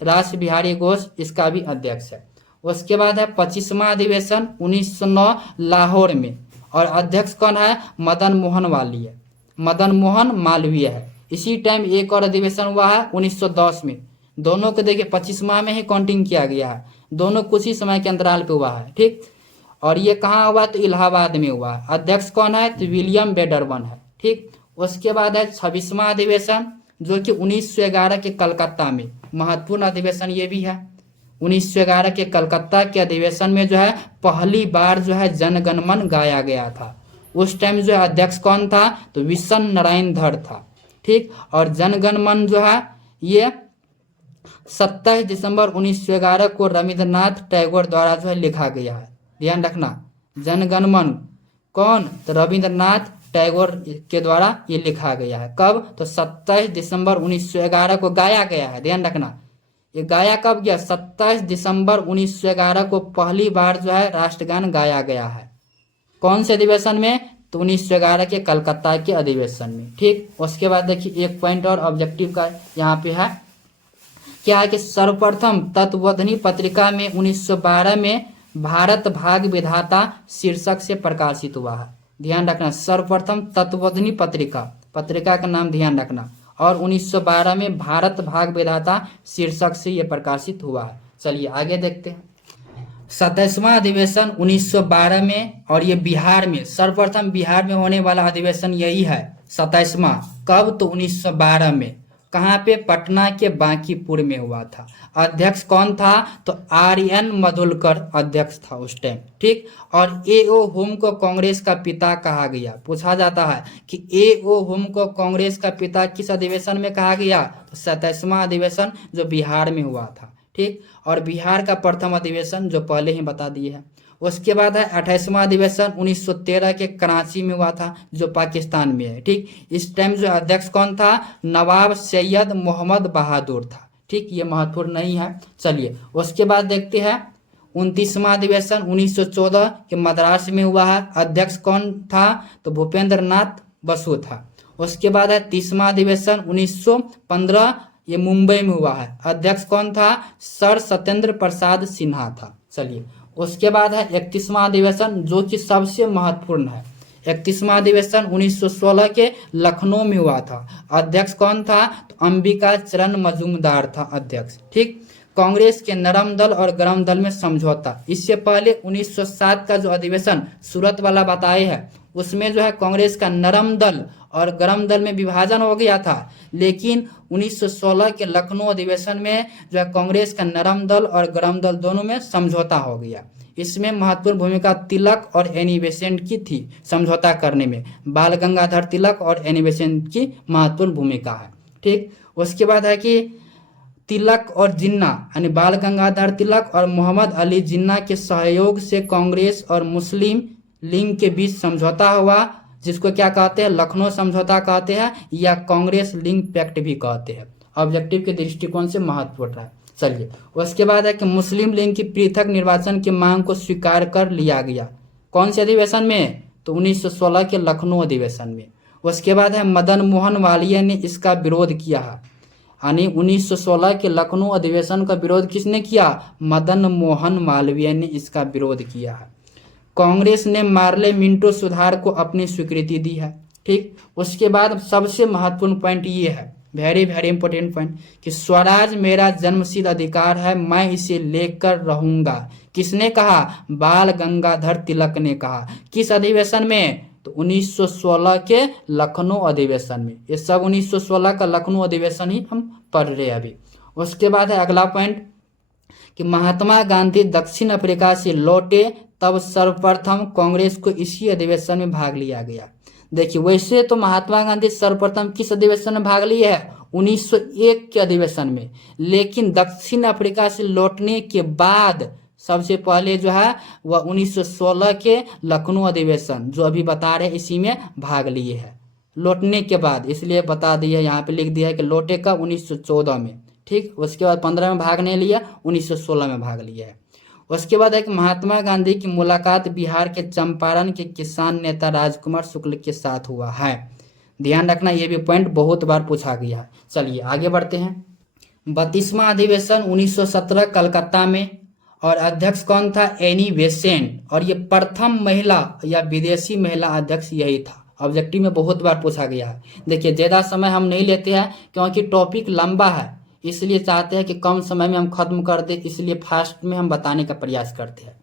रास बिहारी घोष, इसका भी अध्यक्ष है। उसके बाद है 25वां अधिवेशन 1909 लाहौर में और अध्यक्ष कौन है? मदन मोहन मालवीय, मदन मोहन मालवीय है। इसी टाइम एक और अधिवेशन हुआ है 1910 में। दोनों को देखिए 25वां में ही काउंटिंग किया गया है, दोनों कुछ ही समय के अंतराल पे हुआ है। ठीक, और ये कहाँ हुआ? तो इलाहाबाद में हुआ है। अध्यक्ष कौन है? तो विलियम बेडरबन है। ठीक, उसके बाद है 26वां अधिवेशन जो कि 1911 के कलकत्ता में, महत्वपूर्ण अधिवेशन ये भी है। 1911 के कलकत्ता के अधिवेशन में जो है पहली बार जो है जनगणमन गाया गया था। उस टाइम जो है अध्यक्ष कौन था? तो विशन नारायण धर था। ठीक, और जनगणमन जो है ये 27 दिसंबर 1911 को रविंद्रनाथ टैगोर द्वारा जो है लिखा गया है। ध्यान रखना, जनगणमन कौन? तो रविंद्रनाथ टैगोर के द्वारा ये लिखा गया है। कब? तो 27 दिसंबर 1911 को गाया गया है। ध्यान रखना, ये गाया कब गया? 27 दिसंबर 1911 को पहली बार जो है राष्ट्रगान गाया गया है। कौन से अधिवेशन में? तो 1911 के कलकत्ता के अधिवेशन में। ठीक, उसके बाद देखिए एक पॉइंट और ऑब्जेक्टिव का यहाँ पे है, क्या है कि सर्वप्रथम तत्वबोधिनी पत्रिका में 1912 में भारत भाग विधाता शीर्षक से प्रकाशित हुआ है। ध्यान रखना, सर्वप्रथम तत्वबोधिनी पत्रिका का नाम ध्यान रखना, और 1912 में भारत भाग विधाता शीर्षक से यह प्रकाशित हुआ है। चलिए आगे देखते हैं। 27वां अधिवेशन 1912 में, और ये बिहार में, सर्वप्रथम बिहार में होने वाला अधिवेशन यही है 27वां। कब? तो 1912 में। कहाँ पे? पटना के बांकीपुर में हुआ था। अध्यक्ष कौन था? तो आर.एन. मधुलकर अध्यक्ष था उस टाइम। ठीक, और ए.ओ. हुम को कांग्रेस का पिता कहा गया। पूछा जाता है कि ए.ओ. हुम को कांग्रेस का पिता किस अधिवेशन में कहा गया? तो 27वां अधिवेशन जो बिहार में हुआ था। ठीक, और बिहार का प्रथम अधिवेशन जो पहले ही बता दिए हैं। उसके बाद है 28वां अधिवेशन 1913 के कराची में हुआ था जो पाकिस्तान में है। ठीक, इस टाइम जो अध्यक्ष कौन था? नवाब सैयद मोहम्मद बहादुर था। ठीक, ये महत्वपूर्ण नहीं है। चलिए उसके बाद देखते हैं 29वां अधिवेशन 1914 के मद्रास में हुआ है। अध्यक्ष कौन था? तो भूपेंद्र नाथ बसु था। उसके बाद है 30वां अधिवेशन 1915, ये मुंबई में हुआ है। अध्यक्ष कौन था? सर सत्येंद्र प्रसाद सिन्हा था। चलिए उसके बाद है 31वां अधिवेशन जो कि सबसे महत्वपूर्ण है। 31वां अधिवेशन 1916 के लखनऊ में हुआ था। अध्यक्ष कौन था? तो अंबिका चरण मजूमदार था अध्यक्ष। ठीक, कांग्रेस के नरम दल और गरम दल में समझौता। इससे पहले 1907 का जो अधिवेशन सूरत वाला बताए है उसमें जो है कांग्रेस का नरम दल और गरम दल में विभाजन हो गया था, लेकिन 1916 के लखनऊ अधिवेशन में जो है कांग्रेस का नरम दल और गरम दल दोनों में समझौता हो गया। इसमें महत्वपूर्ण भूमिका तिलक और एनी बेसेंट की थी समझौता करने में। बाल गंगाधर तिलक और एनी बेसेंट की महत्वपूर्ण भूमिका है। ठीक, उसके बाद है कि तिलक और जिन्ना यानी बाल गंगाधर तिलक और मोहम्मद अली जिन्ना के सहयोग से कांग्रेस और मुस्लिम लीग के बीच समझौता हुआ, जिसको क्या कहते हैं, लखनऊ समझौता कहते हैं या कांग्रेस लीग पैक्ट भी कहते हैं। ऑब्जेक्टिव के दृष्टिकोण से महत्वपूर्ण है। चलिए, उसके बाद है कि मुस्लिम लीग की पृथक निर्वाचन की मांग को स्वीकार कर लिया गया। कौन से अधिवेशन में? तो 1916 के लखनऊ अधिवेशन में। उसके बाद है मदन मोहन मालवीय ने इसका विरोध किया है, यानी 1916 के लखनऊ अधिवेशन का विरोध किसने किया? मदन मोहन मालवीय ने इसका विरोध किया है। कांग्रेस ने मार्ले मिंटो सुधार को अपनी स्वीकृति दी है। ठीक, उसके बाद सबसे महत्वपूर्ण पॉइंट ये है, वेरी वेरी इंपॉर्टेंट पॉइंट, कि स्वराज मेरा जन्मसिद्ध अधिकार है, मैं इसे लेकर रहूंगा। किसने कहा? बाल गंगाधर तिलक ने कहा। किस अधिवेशन में? तो 1916 के लखनऊ अधिवेशन में। ये सब 1916 का लखनऊ अधिवेशन ही हम पढ़ रहे हैं अभी। उसके बाद है अगला पॉइंट कि महात्मा गांधी दक्षिण अफ्रीका से लौटे तब सर्वप्रथम कांग्रेस को इसी अधिवेशन में भाग लिया गया। देखिए, वैसे तो महात्मा गांधी सर्वप्रथम किस अधिवेशन में भाग लिए है? 1901 के अधिवेशन में, लेकिन दक्षिण अफ्रीका से लौटने के बाद सबसे पहले जो है वह 1916 के लखनऊ अधिवेशन जो अभी बता रहे इसी में भाग लिए है, लौटने के बाद। इसलिए बता दिया, यहाँ पे लिख दिया है कि लौटे का 1914 में। ठीक, उसके बाद 15 में भाग नहीं लिया, 1916 में भाग लिया है। उसके बाद है कि महात्मा गांधी की मुलाकात बिहार के चंपारण के किसान नेता राजकुमार शुक्ल के साथ हुआ है। ध्यान रखना, ये भी पॉइंट बहुत बार पूछा गया है। चलिए आगे बढ़ते हैं। 32वां अधिवेशन 1917 कलकत्ता में, और अध्यक्ष कौन था? एनी बेसेंट, और ये प्रथम महिला या विदेशी महिला अध्यक्ष यही था। ऑब्जेक्टिव में बहुत बार पूछा गया है। देखिए, ज़्यादा समय हम नहीं लेते हैं क्योंकि टॉपिक लंबा है, इसलिए चाहते हैं कि कम समय में हम खत्म कर दें, इसलिए फास्ट में हम बताने का प्रयास करते हैं।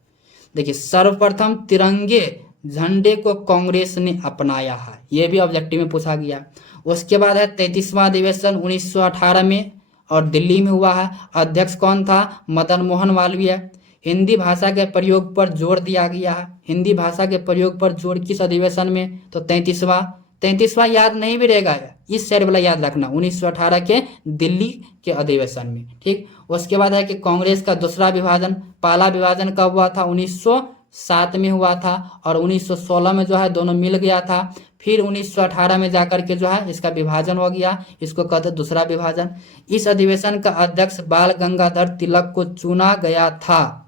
देखिए, सर्वप्रथम तिरंगे झंडे को कांग्रेस ने अपनाया है, यह भी ऑब्जेक्टिव में पूछा गया। उसके बाद है 33वां अधिवेशन 1918 में और दिल्ली में हुआ है। अध्यक्ष कौन था? मदन मोहन मालवीय। हिंदी भाषा के प्रयोग पर जोर दिया गया है। हिंदी भाषा के प्रयोग पर जोर किस अधिवेशन में? तो 33वां याद नहीं भी रहेगा, इस साइड वाला याद रखना, 1918 के दिल्ली के अधिवेशन में। ठीक, उसके बाद है कि कांग्रेस का दूसरा विभाजन, पहला विभाजन कब हुआ था? 1907 में हुआ था, और 1916 में जो है दोनों मिल गया था। फिर 1918 में जाकर के जो है इसका विभाजन हो गया, इसको कहते हैं दूसरा विभाजन। इस अधिवेशन का अध्यक्ष बाल गंगाधर तिलक को चुना गया था,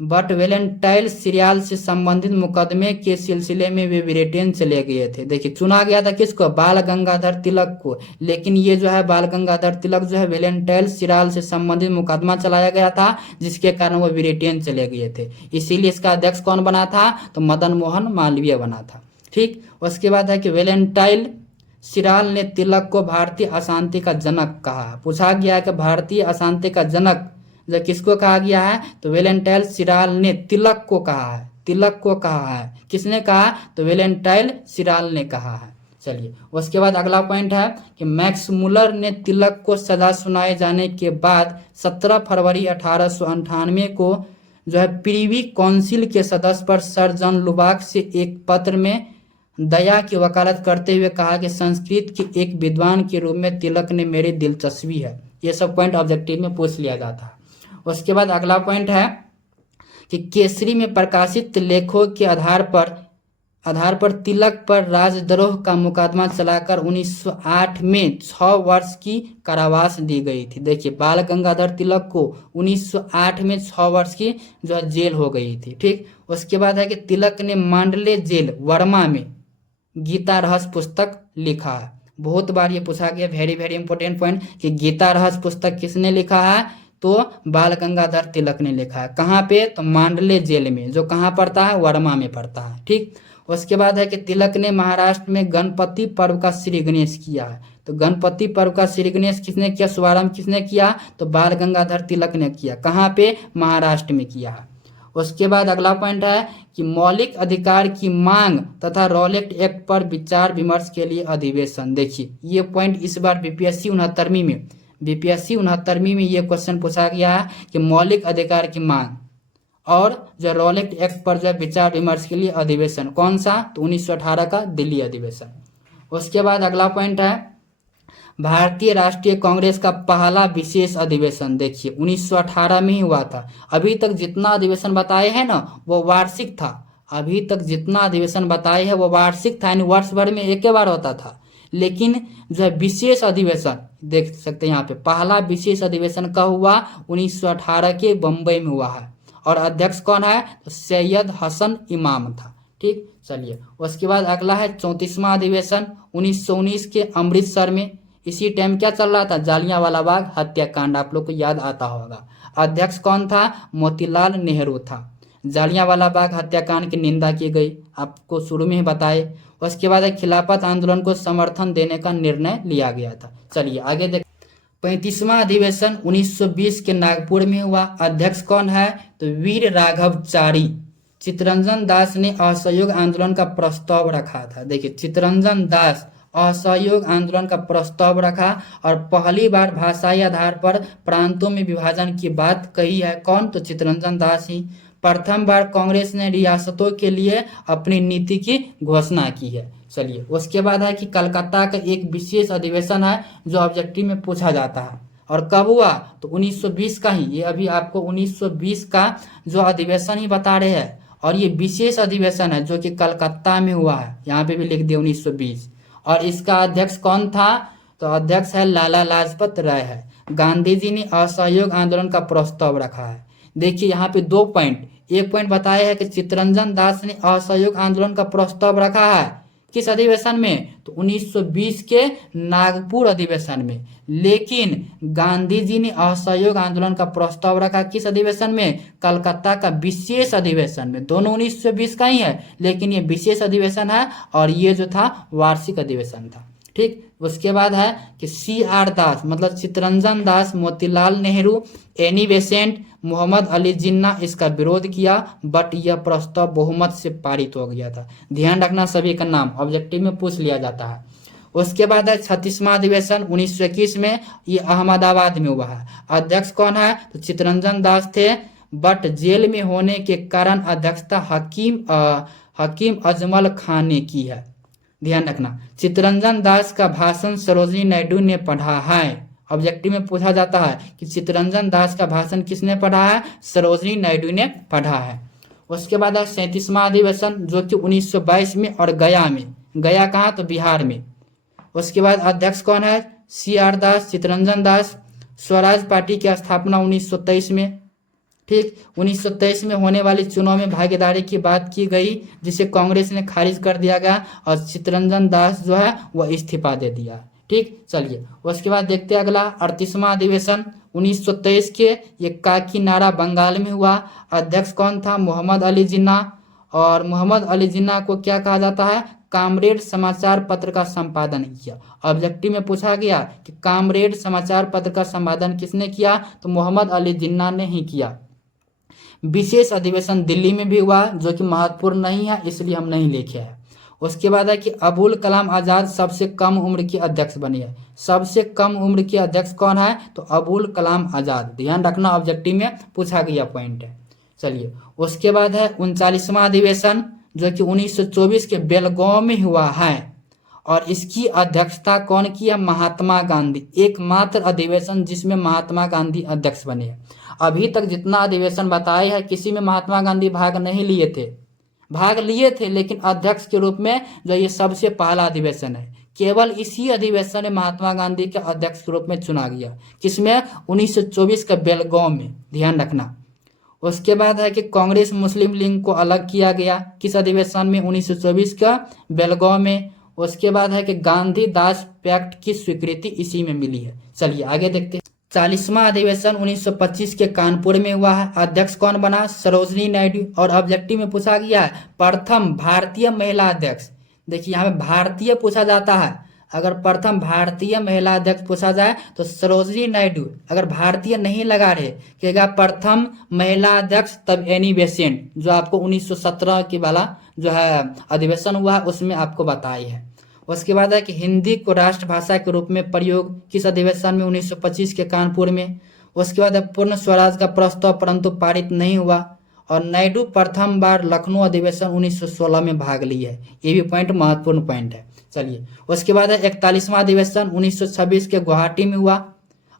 बट वेलेंटाइन सीरियल से संबंधित मुकदमे के सिलसिले में वे ब्रिटेन चले गए थे। देखिए, चुना गया था किसको? बाल गंगाधर तिलक को, लेकिन ये जो है बाल गंगाधर तिलक जो है वेलेंटाइन सीरियल से संबंधित मुकदमा चलाया गया था, जिसके कारण वो ब्रिटेन चले गए थे। इसीलिए इसका अध्यक्ष कौन बना था? तो मदन मोहन मालवीय बना था। ठीक, उसके बाद है कि वेलेंटाइन सीरियल ने तिलक को भारतीय अशांति का जनक कहा। पूछा गया है कि भारतीय अशांति का जनक जो किसको कहा गया है? तो वेलेंटाइन सीरियल ने तिलक को कहा है। तिलक को कहा है, किसने कहा? तो वेलेंटाइन सीरियल ने कहा है। चलिए, उसके बाद अगला पॉइंट है कि मैक्स मुलर ने तिलक को सजा सुनाए जाने के बाद 17 फरवरी 1898 को जो है प्रीवी काउंसिल के सदस्य पर सर जॉन लुबाक से एक पत्र में दया की वकालत करते हुए कहा कि संस्कृत के एक विद्वान के रूप में तिलक ने मेरी दिलचस्पी है। ये सब पॉइंट ऑब्जेक्टिव में पूछ लिया जाता है। उसके बाद अगला पॉइंट है कि केसरी में प्रकाशित लेखों के आधार पर तिलक पर राजद्रोह का मुकदमा चलाकर 1908 में 6 वर्ष की कारावास दी गई थी। देखिए, बाल गंगाधर तिलक को 1908 में 6 वर्ष की जो है जेल हो गई थी। ठीक, उसके बाद है कि तिलक ने मांडले जेल वर्मा में गीता रहस्य पुस्तक लिखा है। बहुत बार ये पूछा गया, वेरी वेरी इंपॉर्टेंट पॉइंट, कि गीता रहस्य पुस्तक किसने लिखा है? तो बाल गंगाधर तिलक ने लिखा है। कहाँ पे? तो मांडले जेल में, जो कहाँ पड़ता है? वर्मा में पड़ता है। ठीक, उसके बाद है कि तिलक ने महाराष्ट्र में गणपति पर्व का श्री गणेश किया है। तो गणपति पर्व का श्री गणेश किसने किया? शुभारंभ किसने किया? तो बाल गंगाधर तिलक ने किया। कहाँ पे? महाराष्ट्र में किया है। उसके बाद अगला पॉइंट है कि मौलिक अधिकार की मांग तथा रॉलेट एक्ट पर विचार विमर्श के लिए अधिवेशन। देखिए, ये पॉइंट इस बार बीपीएससी 69वीं में ये क्वेश्चन पूछा गया है कि मौलिक अधिकार की मांग और जो रॉलेट एक्ट पर जो विचार विमर्श के लिए अधिवेशन कौन सा? तो 1918 का दिल्ली अधिवेशन। उसके बाद अगला पॉइंट है भारतीय राष्ट्रीय कांग्रेस का पहला विशेष अधिवेशन देखिए 1918 में ही हुआ था। अभी तक जितना अधिवेशन बताए हैं ना वो वार्षिक था। अभी तक जितना अधिवेशन बताए हैं वो वार्षिक था, यानी वर्ष भर में एक ही बार होता था। लेकिन जो है विशेष अधिवेशन देख सकते हैं यहाँ पे, पहला विशेष अधिवेशन कब हुआ? 1918 के बम्बई में हुआ है। और अध्यक्ष कौन है? तो सैयद हसन इमाम था। ठीक, चलिए उसके बाद अगला है 34वां अधिवेशन 1919 के अमृतसर में। इसी टाइम क्या चल रहा था? जालियांवाला बाग हत्याकांड, आप लोग को याद आता होगा। अध्यक्ष कौन था? मोतीलाल नेहरू था। जालियांवाला बाग हत्याकांड की निंदा की गई, आपको शुरू में ही बताए। उसके बाद खिलाफत आंदोलन को समर्थन देने का निर्णय लिया गया था। चलिए आगे देख 35वां अधिवेशन 1920 के नागपुर में हुआ। अध्यक्ष कौन है? तो वीर राघवचारी। चित्तरंजन दास ने असहयोग आंदोलन का प्रस्ताव रखा था। देखिए चित्तरंजन दास असहयोग आंदोलन का प्रस्ताव रखा और पहली बार भाषाई आधार पर प्रांतों में विभाजन की बात कही है। कौन? तो चित्तरंजन दास ही। प्रथम बार कांग्रेस ने रियासतों के लिए अपनी नीति की घोषणा की है। चलिए उसके बाद है कि कलकत्ता का एक विशेष अधिवेशन है जो ऑब्जेक्टिव में पूछा जाता है। और कब हुआ? तो 1920 का ही। ये अभी आपको 1920 का जो अधिवेशन ही बता रहे हैं, और ये विशेष अधिवेशन है जो कि कलकत्ता में हुआ है। यहाँ पे भी लिख दिया 1920। और इसका अध्यक्ष कौन था? तो अध्यक्ष है लाला लाजपत राय है। गांधी जी ने असहयोग आंदोलन का प्रस्ताव रखा है। देखिए यहाँ पे 2 पॉइंट, एक पॉइंट बताया है कि चित्तरंजन दास ने असहयोग आंदोलन का प्रस्ताव रखा है। किस अधिवेशन में? तो 1920 के नागपुर अधिवेशन में। लेकिन गांधी जी ने असहयोग आंदोलन का प्रस्ताव रखा किस अधिवेशन में? कलकत्ता का विशेष अधिवेशन में। दोनों 1920 का ही है, लेकिन ये विशेष अधिवेशन है और ये जो था वार्षिक अधिवेशन था। ठीक, उसके बाद है कि CR दास मतलब चित्तरंजन दास, मोतीलाल नेहरू, एनी बेसेंट, मोहम्मद अली जिन्ना इसका विरोध किया, बट यह प्रस्ताव बहुमत से पारित हो गया था। ध्यान रखना सभी का नाम ऑब्जेक्टिव में पूछ लिया जाता है। उसके बाद है 36वां अधिवेशन 1921 में, ये अहमदाबाद में हुआ है। अध्यक्ष कौन है? तो चित्तरंजन दास थे, बट जेल में होने के कारण अध्यक्षता हकीम अजमल खान ने की है। ध्यान रखना चित्तरंजन दास का भाषण सरोजिनी नायडू ने पढ़ा है। ऑब्जेक्टिव में पूछा जाता है कि चित्तरंजन दास का भाषण किसने पढ़ा है? सरोजिनी नायडू ने पढ़ा है। उसके बाद है 37वां अधिवेशन जो कि 1922 में और गया में। गया कहाँ? तो बिहार में। उसके बाद अध्यक्ष कौन है? CR दास, चित्तरंजन दास। स्वराज पार्टी की स्थापना 1923 में। ठीक, 1923 में होने वाली चुनाव में भागीदारी की बात की गई, जिसे कांग्रेस ने खारिज कर दिया गया और चित्तरंजन दास जो है वह इस्तीफा दे दिया। ठीक, चलिए उसके बाद देखते हैं अगला 38वां अधिवेशन 1923 के, ये काकीनाडा बंगाल में हुआ। अध्यक्ष कौन था? मोहम्मद अली जिन्ना। और मोहम्मद अली जिन्ना को क्या कहा जाता है? कामरेड समाचार पत्र का संपादन किया। ऑब्जेक्टिव में पूछा गया कि कामरेड समाचार पत्र का संपादन किसने किया? तो मोहम्मद अली जिन्ना ने ही किया। विशेष अधिवेशन दिल्ली में भी हुआ जो कि महत्वपूर्ण नहीं है, इसलिए हम नहीं लिखे हैं। उसके बाद है कि अबुल कलाम आजाद सबसे कम उम्र के अध्यक्ष बने हैं। सबसे कम उम्र के अध्यक्ष कौन है? तो अबुल कलाम आजाद। ध्यान रखना ऑब्जेक्टिव में पूछा गया पॉइंट है। चलिए उसके बाद है 39वां अधिवेशन जो कि 1924 के बेलगांव में हुआ है और इसकी अध्यक्षता कौन किया? महात्मा गांधी। एकमात्र अधिवेशन जिसमें महात्मा गांधी अध्यक्ष बने हैं। अभी तक जितना अधिवेशन बताए हैं किसी में महात्मा गांधी भाग नहीं लिए थे, भाग लिए थे लेकिन अध्यक्ष के रूप में, जो ये सबसे पहला अधिवेशन है। केवल इसी अधिवेशन में महात्मा गांधी के अध्यक्ष के रूप में चुना गया। किसमें? 1924 का बेलगांव में। ध्यान रखना। उसके बाद है कि कांग्रेस मुस्लिम लीग को अलग किया गया किस अधिवेशन में? 1924 का बेलगांव में। उसके बाद है कि गांधी दास पैक्ट की स्वीकृति इसी में मिली है। चलिए आगे देखते हैं। 40वां अधिवेशन 1925 के कानपुर में हुआ है। अध्यक्ष कौन बना? सरोजिनी नायडू। और ऑब्जेक्टिव में पूछा गया है प्रथम भारतीय महिला अध्यक्ष। देखिए यहाँ पे भारतीय पूछा जाता है। अगर प्रथम भारतीय महिला अध्यक्ष पूछा जाए तो सरोजिनी नायडू। अगर भारतीय नहीं लगा रहे कहेगा प्रथम महिला अध्यक्ष, तब एनी बेसेंट, जो आपको 1917 की वाला जो है अधिवेशन हुआ उसमें आपको बताई है। उसके बाद है कि हिंदी को राष्ट्रभाषा के रूप में प्रयोग किस अधिवेशन में? 1925 के कानपुर में। उसके बाद पूर्ण स्वराज का प्रस्ताव परंतु पारित नहीं हुआ। और नायडू प्रथम बार लखनऊ अधिवेशन 1916 में भाग ली है। ये भी पॉइंट महत्वपूर्ण पॉइंट है। चलिए, उसके बाद है 41वां अधिवेशन 1926 के गुवाहाटी में हुआ।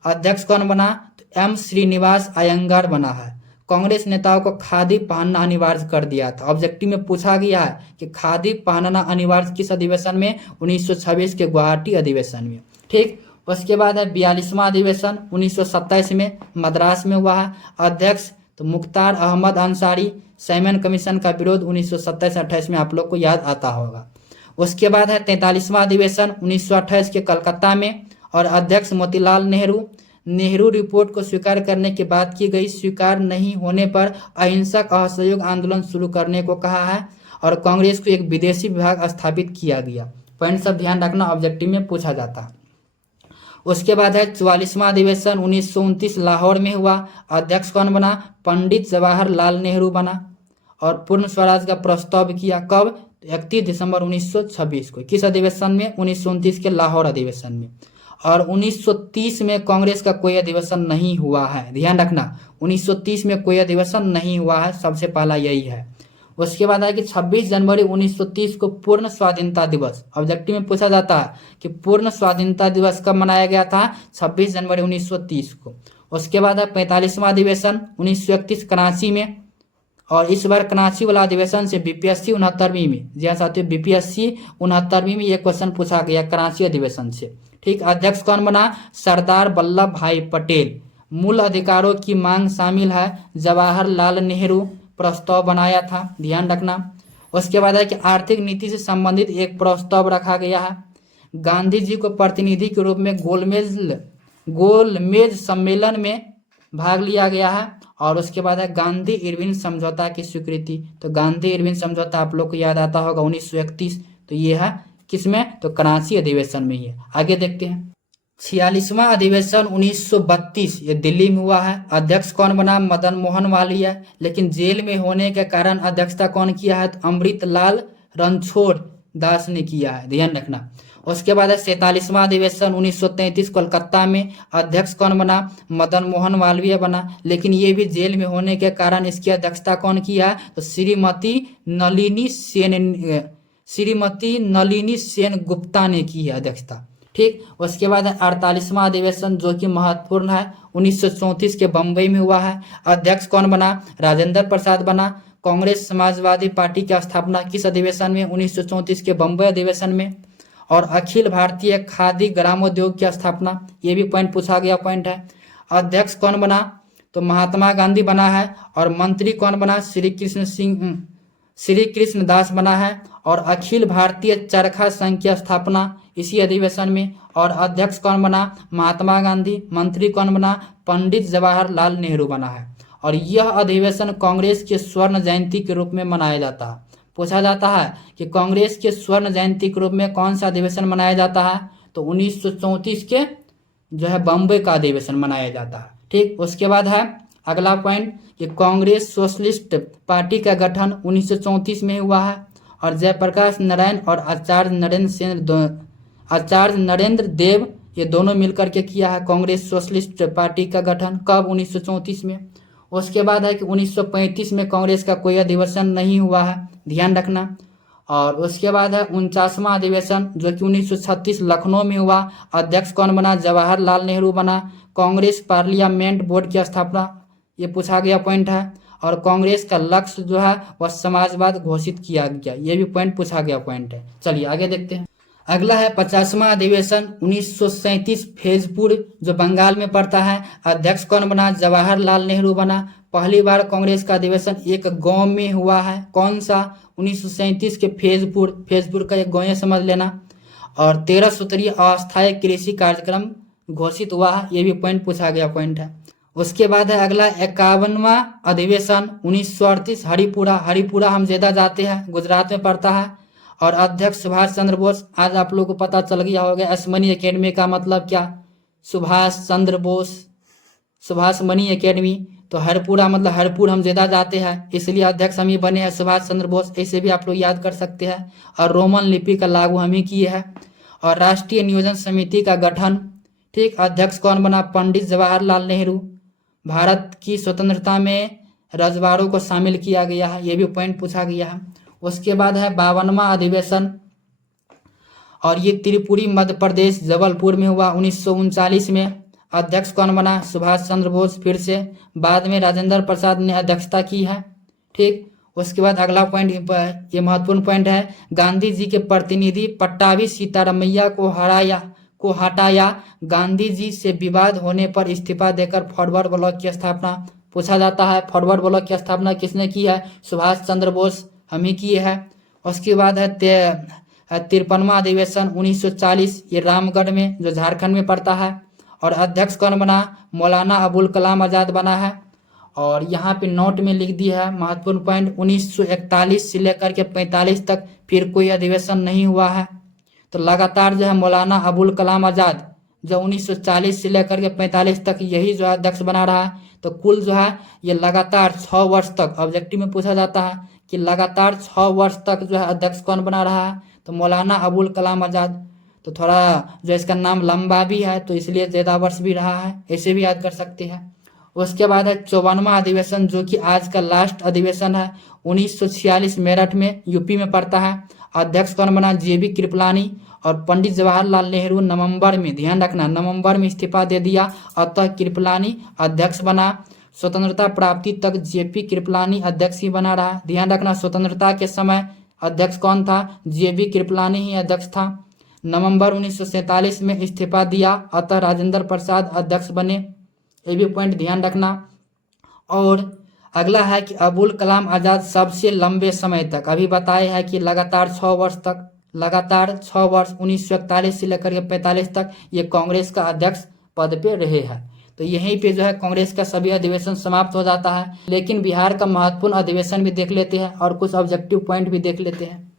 अध्यक्ष कौन बना? तो एम श्रीनिवास अयंगार बना है। कांग्रेस नेताओं को खादी पहनना अनिवार्य कर दिया था। ऑब्जेक्टिव में पूछा गया है कि खादी पहनना अनिवार्य किस अधिवेशन में? 1926 के गुवाहाटी अधिवेशन में। ठीक, उसके बाद है 42वां अधिवेशन 1927 में मद्रास में हुआ है। अध्यक्ष तो मुख्तार अहमद अंसारी। साइमन कमीशन का विरोध 1927-28 में आप लोग को याद आता होगा। उसके बाद है 43वां अधिवेशन 1928 के कलकत्ता में, और अध्यक्ष मोतीलाल नेहरू। नेहरू रिपोर्ट को स्वीकार करने की बात की गई। स्वीकार नहीं होने पर अहिंसक असहयोग आंदोलन शुरू करने को कहा है, और कांग्रेस को एक विदेशी विभाग स्थापित किया गया। पॉइंट सब ध्यान रखना, ऑब्जेक्टिव में पूछा जाता है। उसके बाद है 44वां अधिवेशन 1929 लाहौर में हुआ। अध्यक्ष कौन बना? पंडित जवाहरलाल नेहरू बना, और पूर्ण स्वराज का प्रस्ताव किया। कब? 31 दिसंबर 1926 को। किस अधिवेशन में? 1929 के लाहौर अधिवेशन में। और 1930 में कांग्रेस का कोई अधिवेशन नहीं हुआ है, ध्यान रखना, 1930 में कोई अधिवेशन नहीं हुआ है, सबसे पहला यही है। उसके बाद है कि 26 जनवरी 1930 को पूर्ण स्वाधीनता दिवस। ऑब्जेक्टिव में पूछा जाता है कि पूर्ण स्वाधीनता दिवस कब मनाया गया था? 26 जनवरी 1930 को। उसके बाद है 45वां अधिवेशन 1931 कराची में, और इस बार कराची वाला अधिवेशन से बीपीएससी 69वीं में, जी हाँ साथियों, बीपीएससी 69वीं में ये क्वेश्चन पूछा गया कराची अधिवेशन से। ठीक, अध्यक्ष कौन बना? सरदार वल्लभ भाई पटेल। मूल अधिकारों की मांग शामिल है, जवाहरलाल नेहरू प्रस्ताव बनाया था, ध्यान रखना। उसके बाद है कि आर्थिक नीति से संबंधित एक प्रस्ताव रखा गया है। गांधी जी को प्रतिनिधि के रूप में गोलमेज सम्मेलन में भाग लिया गया है। और उसके बाद है गांधी इरविन समझौता की स्वीकृति। तो गांधी इरविन समझौता आप लोग को याद आता होगा 1931। तो ये है किसमें? तो कराची अधिवेशन में ही है। आगे देखते हैं 46वां अधिवेशन 1932 ये दिल्ली में हुआ है। अध्यक्ष कौन बना? मदन मोहन मालवीय। लेकिन जेल में होने के कारण अध्यक्षता कौन किया है? तो अमृतलाल रणछोड़ दास ने किया है, ध्यान रखना। उसके बाद है 47वां अधिवेशन 1933 कोलकाता में। अध्यक्ष कौन बना? मदन मोहन मालवीय बना। लेकिन ये भी जेल में होने के कारण इसकी अध्यक्षता कौन किया? तो श्रीमती नलिनी सेन गुप्ता ने की है अध्यक्षता। ठीक, उसके बाद है 48वां अधिवेशन जो कि महत्वपूर्ण है 1934 के बम्बई में हुआ है। अध्यक्ष कौन बना? राजेंद्र प्रसाद बना। कांग्रेस समाजवादी पार्टी की स्थापना किस अधिवेशन में? 1934 के बम्बई अधिवेशन में। और अखिल भारतीय खादी ग्रामोद्योग की स्थापना, ये भी पॉइंट पूछा गया पॉइंट है। अध्यक्ष कौन बना? तो महात्मा गांधी बना है। और मंत्री कौन बना? श्री कृष्ण दास बना है। और अखिल भारतीय चरखा संघ की स्थापना इसी अधिवेशन में। और अध्यक्ष कौन बना? महात्मा गांधी। मंत्री कौन बना? पंडित जवाहरलाल नेहरू बना है। और यह अधिवेशन कांग्रेस के स्वर्ण जयंती के रूप में मनाया जाता है। पूछा जाता है कि कांग्रेस के स्वर्ण जयंती के रूप में कौन सा अधिवेशन मनाया जाता है? तो 1934 के जो है बम्बई का अधिवेशन मनाया जाता है। ठीक, उसके बाद है अगला पॉइंट कि कांग्रेस सोशलिस्ट पार्टी का गठन 1934 में हुआ है। और जयप्रकाश नारायण और आचार्य नरेंद्र देव ये दोनों मिलकर के किया है कांग्रेस सोशलिस्ट पार्टी का गठन। कब? 1934 में। उसके बाद है कि 1935 में कांग्रेस का कोई अधिवेशन नहीं हुआ है, ध्यान रखना। और उसके बाद है 49वां अधिवेशन जो कि 1936 लखनऊ में हुआ। अध्यक्ष कौन बना? जवाहरलाल नेहरू बना। कांग्रेस पार्लियामेंट बोर्ड की स्थापना, ये पूछा गया पॉइंट है। और कांग्रेस का लक्ष्य जो है वह समाजवाद घोषित किया गया, ये भी पॉइंट पूछा गया पॉइंट है। चलिए आगे देखते हैं। अगला है 50वां अधिवेशन 1937 फैजपुर जो बंगाल में पड़ता है। अध्यक्ष कौन बना? जवाहरलाल नेहरू बना। पहली बार कांग्रेस का अधिवेशन एक गांव में हुआ है, कौन सा? 1937 के फैजपुर का एक गांव है, समझ लेना। और 13 सूत्रीय अस्थायी कृषि कार्यक्रम घोषित हुआ है, ये भी पॉइंट पूछा गया पॉइंट है। उसके बाद है अगला 51वां अधिवेशन 1938 हरिपुरा हम ज्यादा जाते हैं, गुजरात में पड़ता है। और अध्यक्ष सुभाष चंद्र बोस। आज आप लोगों को पता चल गया होगा एसमनी एकेडमी का मतलब क्या? Subhash Chandra Bose, Subhash money academy. तो हरपुरा मतलब हरपुर हम ज्यादा जाते हैं, इसलिए अध्यक्ष हम ही बने हैं सुभाष चंद्र बोस, ऐसे भी आप लोग याद कर सकते हैं। और रोमन लिपि का लागू हम ही किए हैं। और राष्ट्रीय नियोजन समिति का गठन, ठीक, अध्यक्ष कौन बना? पंडित जवाहरलाल नेहरू। भारत की स्वतंत्रता में रजवाड़ों को शामिल किया गया है, ये भी पॉइंट पूछा गया है। उसके बाद है 52वां अधिवेशन और ये त्रिपुरी मध्य प्रदेश जबलपुर में हुआ 1939 में। अध्यक्ष कौन बना? सुभाष चंद्र बोस फिर से। बाद में राजेंद्र प्रसाद ने अध्यक्षता की है। ठीक, उसके बाद अगला पॉइंट, ये महत्वपूर्ण पॉइंट है, गांधी जी के प्रतिनिधि पट्टाभी सीतारमैया को हटाया। गांधी जी से विवाद होने पर इस्तीफा देकर फॉरवर्ड ब्लॉक की स्थापना। पूछा जाता है फॉरवर्ड ब्लॉक की स्थापना किसने की है? सुभाष चंद्र बोस, हम ही किए है। उसके बाद है 53वां अधिवेशन 1940, ये रामगढ़ में, जो झारखंड में पड़ता है। और अध्यक्ष कौन बना? मौलाना अबुल कलाम आजाद बना है। और यहाँ पे नोट में लिख दिया है महत्वपूर्ण पॉइंट, 1941 से लेकर के 45 तक फिर कोई अधिवेशन नहीं हुआ है। तो लगातार जो है मौलाना अबुल कलाम आजाद जो 1940 से लेकर के 45 तक यही जो है अध्यक्ष बना रहा है। तो कुल जो है ये लगातार 6 वर्ष तक, ऑब्जेक्टिव में पूछा जाता है कि लगातार 6 वर्ष तक जो है अध्यक्ष कौन बना रहा है? तो मौलाना अबुल कलाम आजाद। तो थोड़ा जो इसका नाम लंबा भी है तो इसलिए ज़्यादा वर्ष भी रहा है, ऐसे भी याद कर सकते हैं। उसके बाद है 54वां अधिवेशन, जो कि आज का लास्ट अधिवेशन है, 1946 मेरठ में, यूपी में पड़ता है। अध्यक्ष कौन बना? JB कृपलानी। और पंडित जवाहरलाल नेहरू नवंबर में, ध्यान रखना, नवंबर में इस्तीफा दे दिया, अतः कृपलानी अध्यक्ष बना। स्वतंत्रता प्राप्ति तक JP कृपलानी अध्यक्ष ही बना रहा। ध्यान रखना, स्वतंत्रता के समय अध्यक्ष कौन था? JB कृपलानी ही अध्यक्ष था। नवंबर 1947 में इस्तीफा दिया, अतः राजेंद्र प्रसाद अध्यक्ष बने। ये भी पॉइंट ध्यान रखना। और अगला है कि अबुल कलाम आजाद सबसे लंबे समय तक, अभी बताया है कि लगातार 6 वर्ष तक, लगातार 6 वर्ष 1941 से लेकर के 45 तक ये कांग्रेस का अध्यक्ष पद पे रहे हैं। तो यहीं पे जो है कांग्रेस का सभी अधिवेशन समाप्त हो जाता है। लेकिन बिहार का महत्वपूर्ण अधिवेशन भी देख लेते हैं और कुछ ऑब्जेक्टिव पॉइंट भी देख लेते हैं।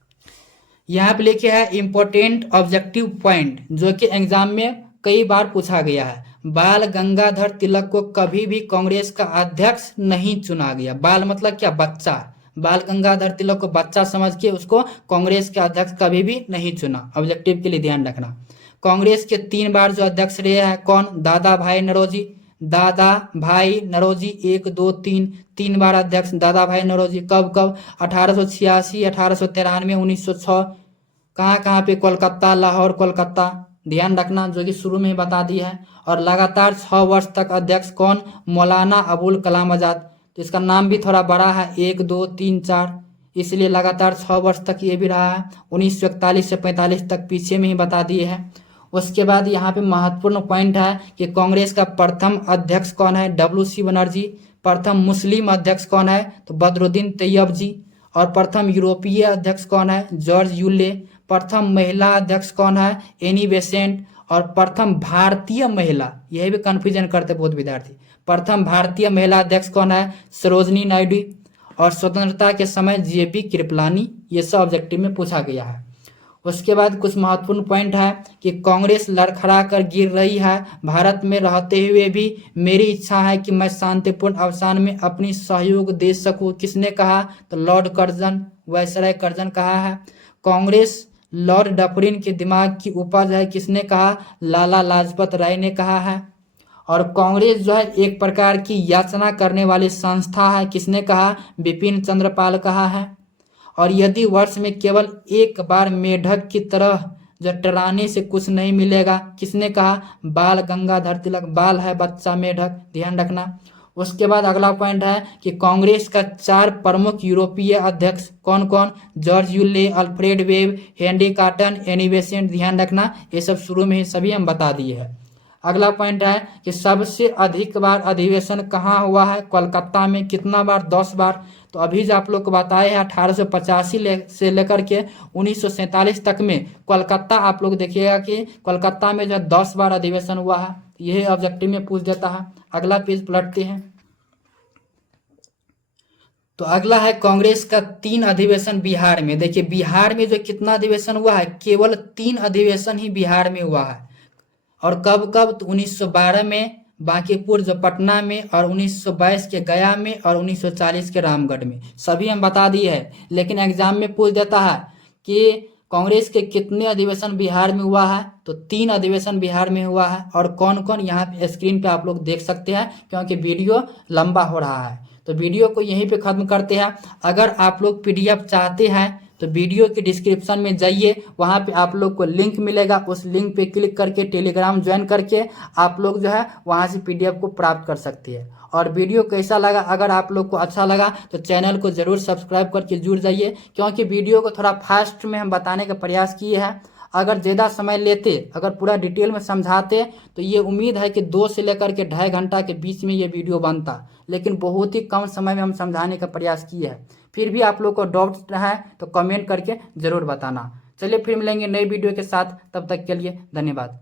यहाँ पे लिखे है इंपॉर्टेंट ऑब्जेक्टिव पॉइंट, जो कि एग्जाम में कई बार पूछा गया है। बाल गंगाधर तिलक को कभी भी कांग्रेस का अध्यक्ष नहीं चुना गया। बाल मतलब क्या? बच्चा। बाल गंगाधर तिलक को बच्चा समझ के उसको कांग्रेस के अध्यक्ष कभी भी नहीं चुना। ऑब्जेक्टिव के लिए ध्यान रखना। कांग्रेस के 3 बार जो अध्यक्ष रहे हैं कौन? दादा भाई नौरोजी। दादा भाई नौरोजी 1 2 3 बार अध्यक्ष दादा भाई नौरोजी। कब कब? 1886, 1893, 1906। कहाँ पे? कोलकाता, लाहौर, कोलकाता। ध्यान रखना, जो कि शुरू में ही बता दिया है। और लगातार 6 वर्ष तक अध्यक्ष कौन? मौलाना अबुल कलाम आजाद। तो इसका नाम भी थोड़ा बड़ा है, 1 2 3 4, इसलिए लगातार 6 वर्ष तक ये भी रहा है। 1941 से 45 तक पीछे में ही बता दिए हैं। उसके बाद यहाँ पे महत्वपूर्ण पॉइंट है कि कांग्रेस का प्रथम अध्यक्ष कौन है? WC बनर्जी। प्रथम मुस्लिम अध्यक्ष कौन है? तो बदरुद्दीन तैयब जी। और प्रथम यूरोपीय अध्यक्ष कौन है? George Yule. प्रथम महिला अध्यक्ष कौन है? Annie Besant. और प्रथम भारतीय महिला, यह भी कंफ्यूजन करते बहुत विद्यार्थी, प्रथम भारतीय महिला अध्यक्ष कौन है? सरोजनी नायडू। और स्वतंत्रता के समय JP कृपलानी। ये सब ऑब्जेक्टिव में पूछा गया है। उसके बाद कुछ महत्वपूर्ण पॉइंट है कि कांग्रेस लड़खड़ा कर गिर रही है। भारत में रहते हुए भी मेरी इच्छा है कि मैं शांतिपूर्ण अवसान में अपनी सहयोग दे सकूं। किसने कहा? तो लॉर्ड कर्जन, वायसराय कर्जन कहा है। कांग्रेस लॉर्ड डफरिन के दिमाग की उपज है। किसने कहा? लाला लाजपत राय ने कहा है। और कांग्रेस जो है एक प्रकार की याचना करने वाली संस्था है। किसने कहा? बिपिन चंद्र पाल कहा है। और यदि वर्ष में केवल एक बार मेढक की तरह जो टराने से कुछ नहीं मिलेगा, किसने कहा? बाल गंगाधर तिलक। बाल है बच्चा, मेढक, ध्यान रखना। उसके बाद अगला पॉइंट है कि कांग्रेस का 4 प्रमुख यूरोपीय अध्यक्ष कौन कौन? George Yule, Alfred web, Henry cotton, Annie Besant. ध्यान रखना, ये सब शुरू में ही सभी हम बता दिए हैं। अगला पॉइंट है कि सबसे अधिक बार अधिवेशन कहाँ हुआ है? कोलकाता में। कितना बार? 10 बार। तो अभी जो आप लोग को बताए हैं 1885 से लेकर के 1947 तक में कोलकाता, आप लोग देखिएगा कि कोलकाता में जो 10 बार अधिवेशन हुआ है। यह ऑब्जेक्टिव में पूछ देता है। अगला पेज पलटते हैं। तो अगला है कांग्रेस का 3 अधिवेशन बिहार में। देखिए बिहार में जो कितना अधिवेशन हुआ है, केवल 3 अधिवेशन ही बिहार में हुआ है। और कब कब? तो 1912 में बांकीपुर जो पटना में, और 1922 के गया में, और 1940 के रामगढ़ में। सभी हम बता दिए हैं, लेकिन एग्जाम में पूछ देता है कि कांग्रेस के कितने अधिवेशन बिहार में हुआ है। तो 3 अधिवेशन बिहार में हुआ है। और कौन कौन, यहाँ पे स्क्रीन पे आप लोग देख सकते हैं, क्योंकि वीडियो लंबा हो रहा है। तो वीडियो को यहीं पे खत्म करते हैं। अगर आप लोग PDF चाहते हैं तो तो वीडियो के डिस्क्रिप्शन में जाइए, वहाँ पे आप लोग को लिंक मिलेगा, उस लिंक पे क्लिक करके टेलीग्राम ज्वाइन करके आप लोग जो है वहाँ से PDF को प्राप्त कर सकते हैं। और वीडियो कैसा लगा, अगर आप लोग को अच्छा लगा तो चैनल को ज़रूर सब्सक्राइब करके जुड़ जाइए, क्योंकि वीडियो को थोड़ा फास्ट में हम बताने का प्रयास किए हैं। अगर ज़्यादा समय लेते, अगर पूरा डिटेल में समझाते तो ये उम्मीद है कि 2 से लेकर के 2.5 घंटा के बीच में ये वीडियो बनता, लेकिन बहुत ही कम समय में हम समझाने का प्रयास किए हैं। फिर भी आप लोग को डाउट है तो कमेंट करके ज़रूर बताना। चलिए फिर मिलेंगे नई वीडियो के साथ, तब तक के लिए धन्यवाद।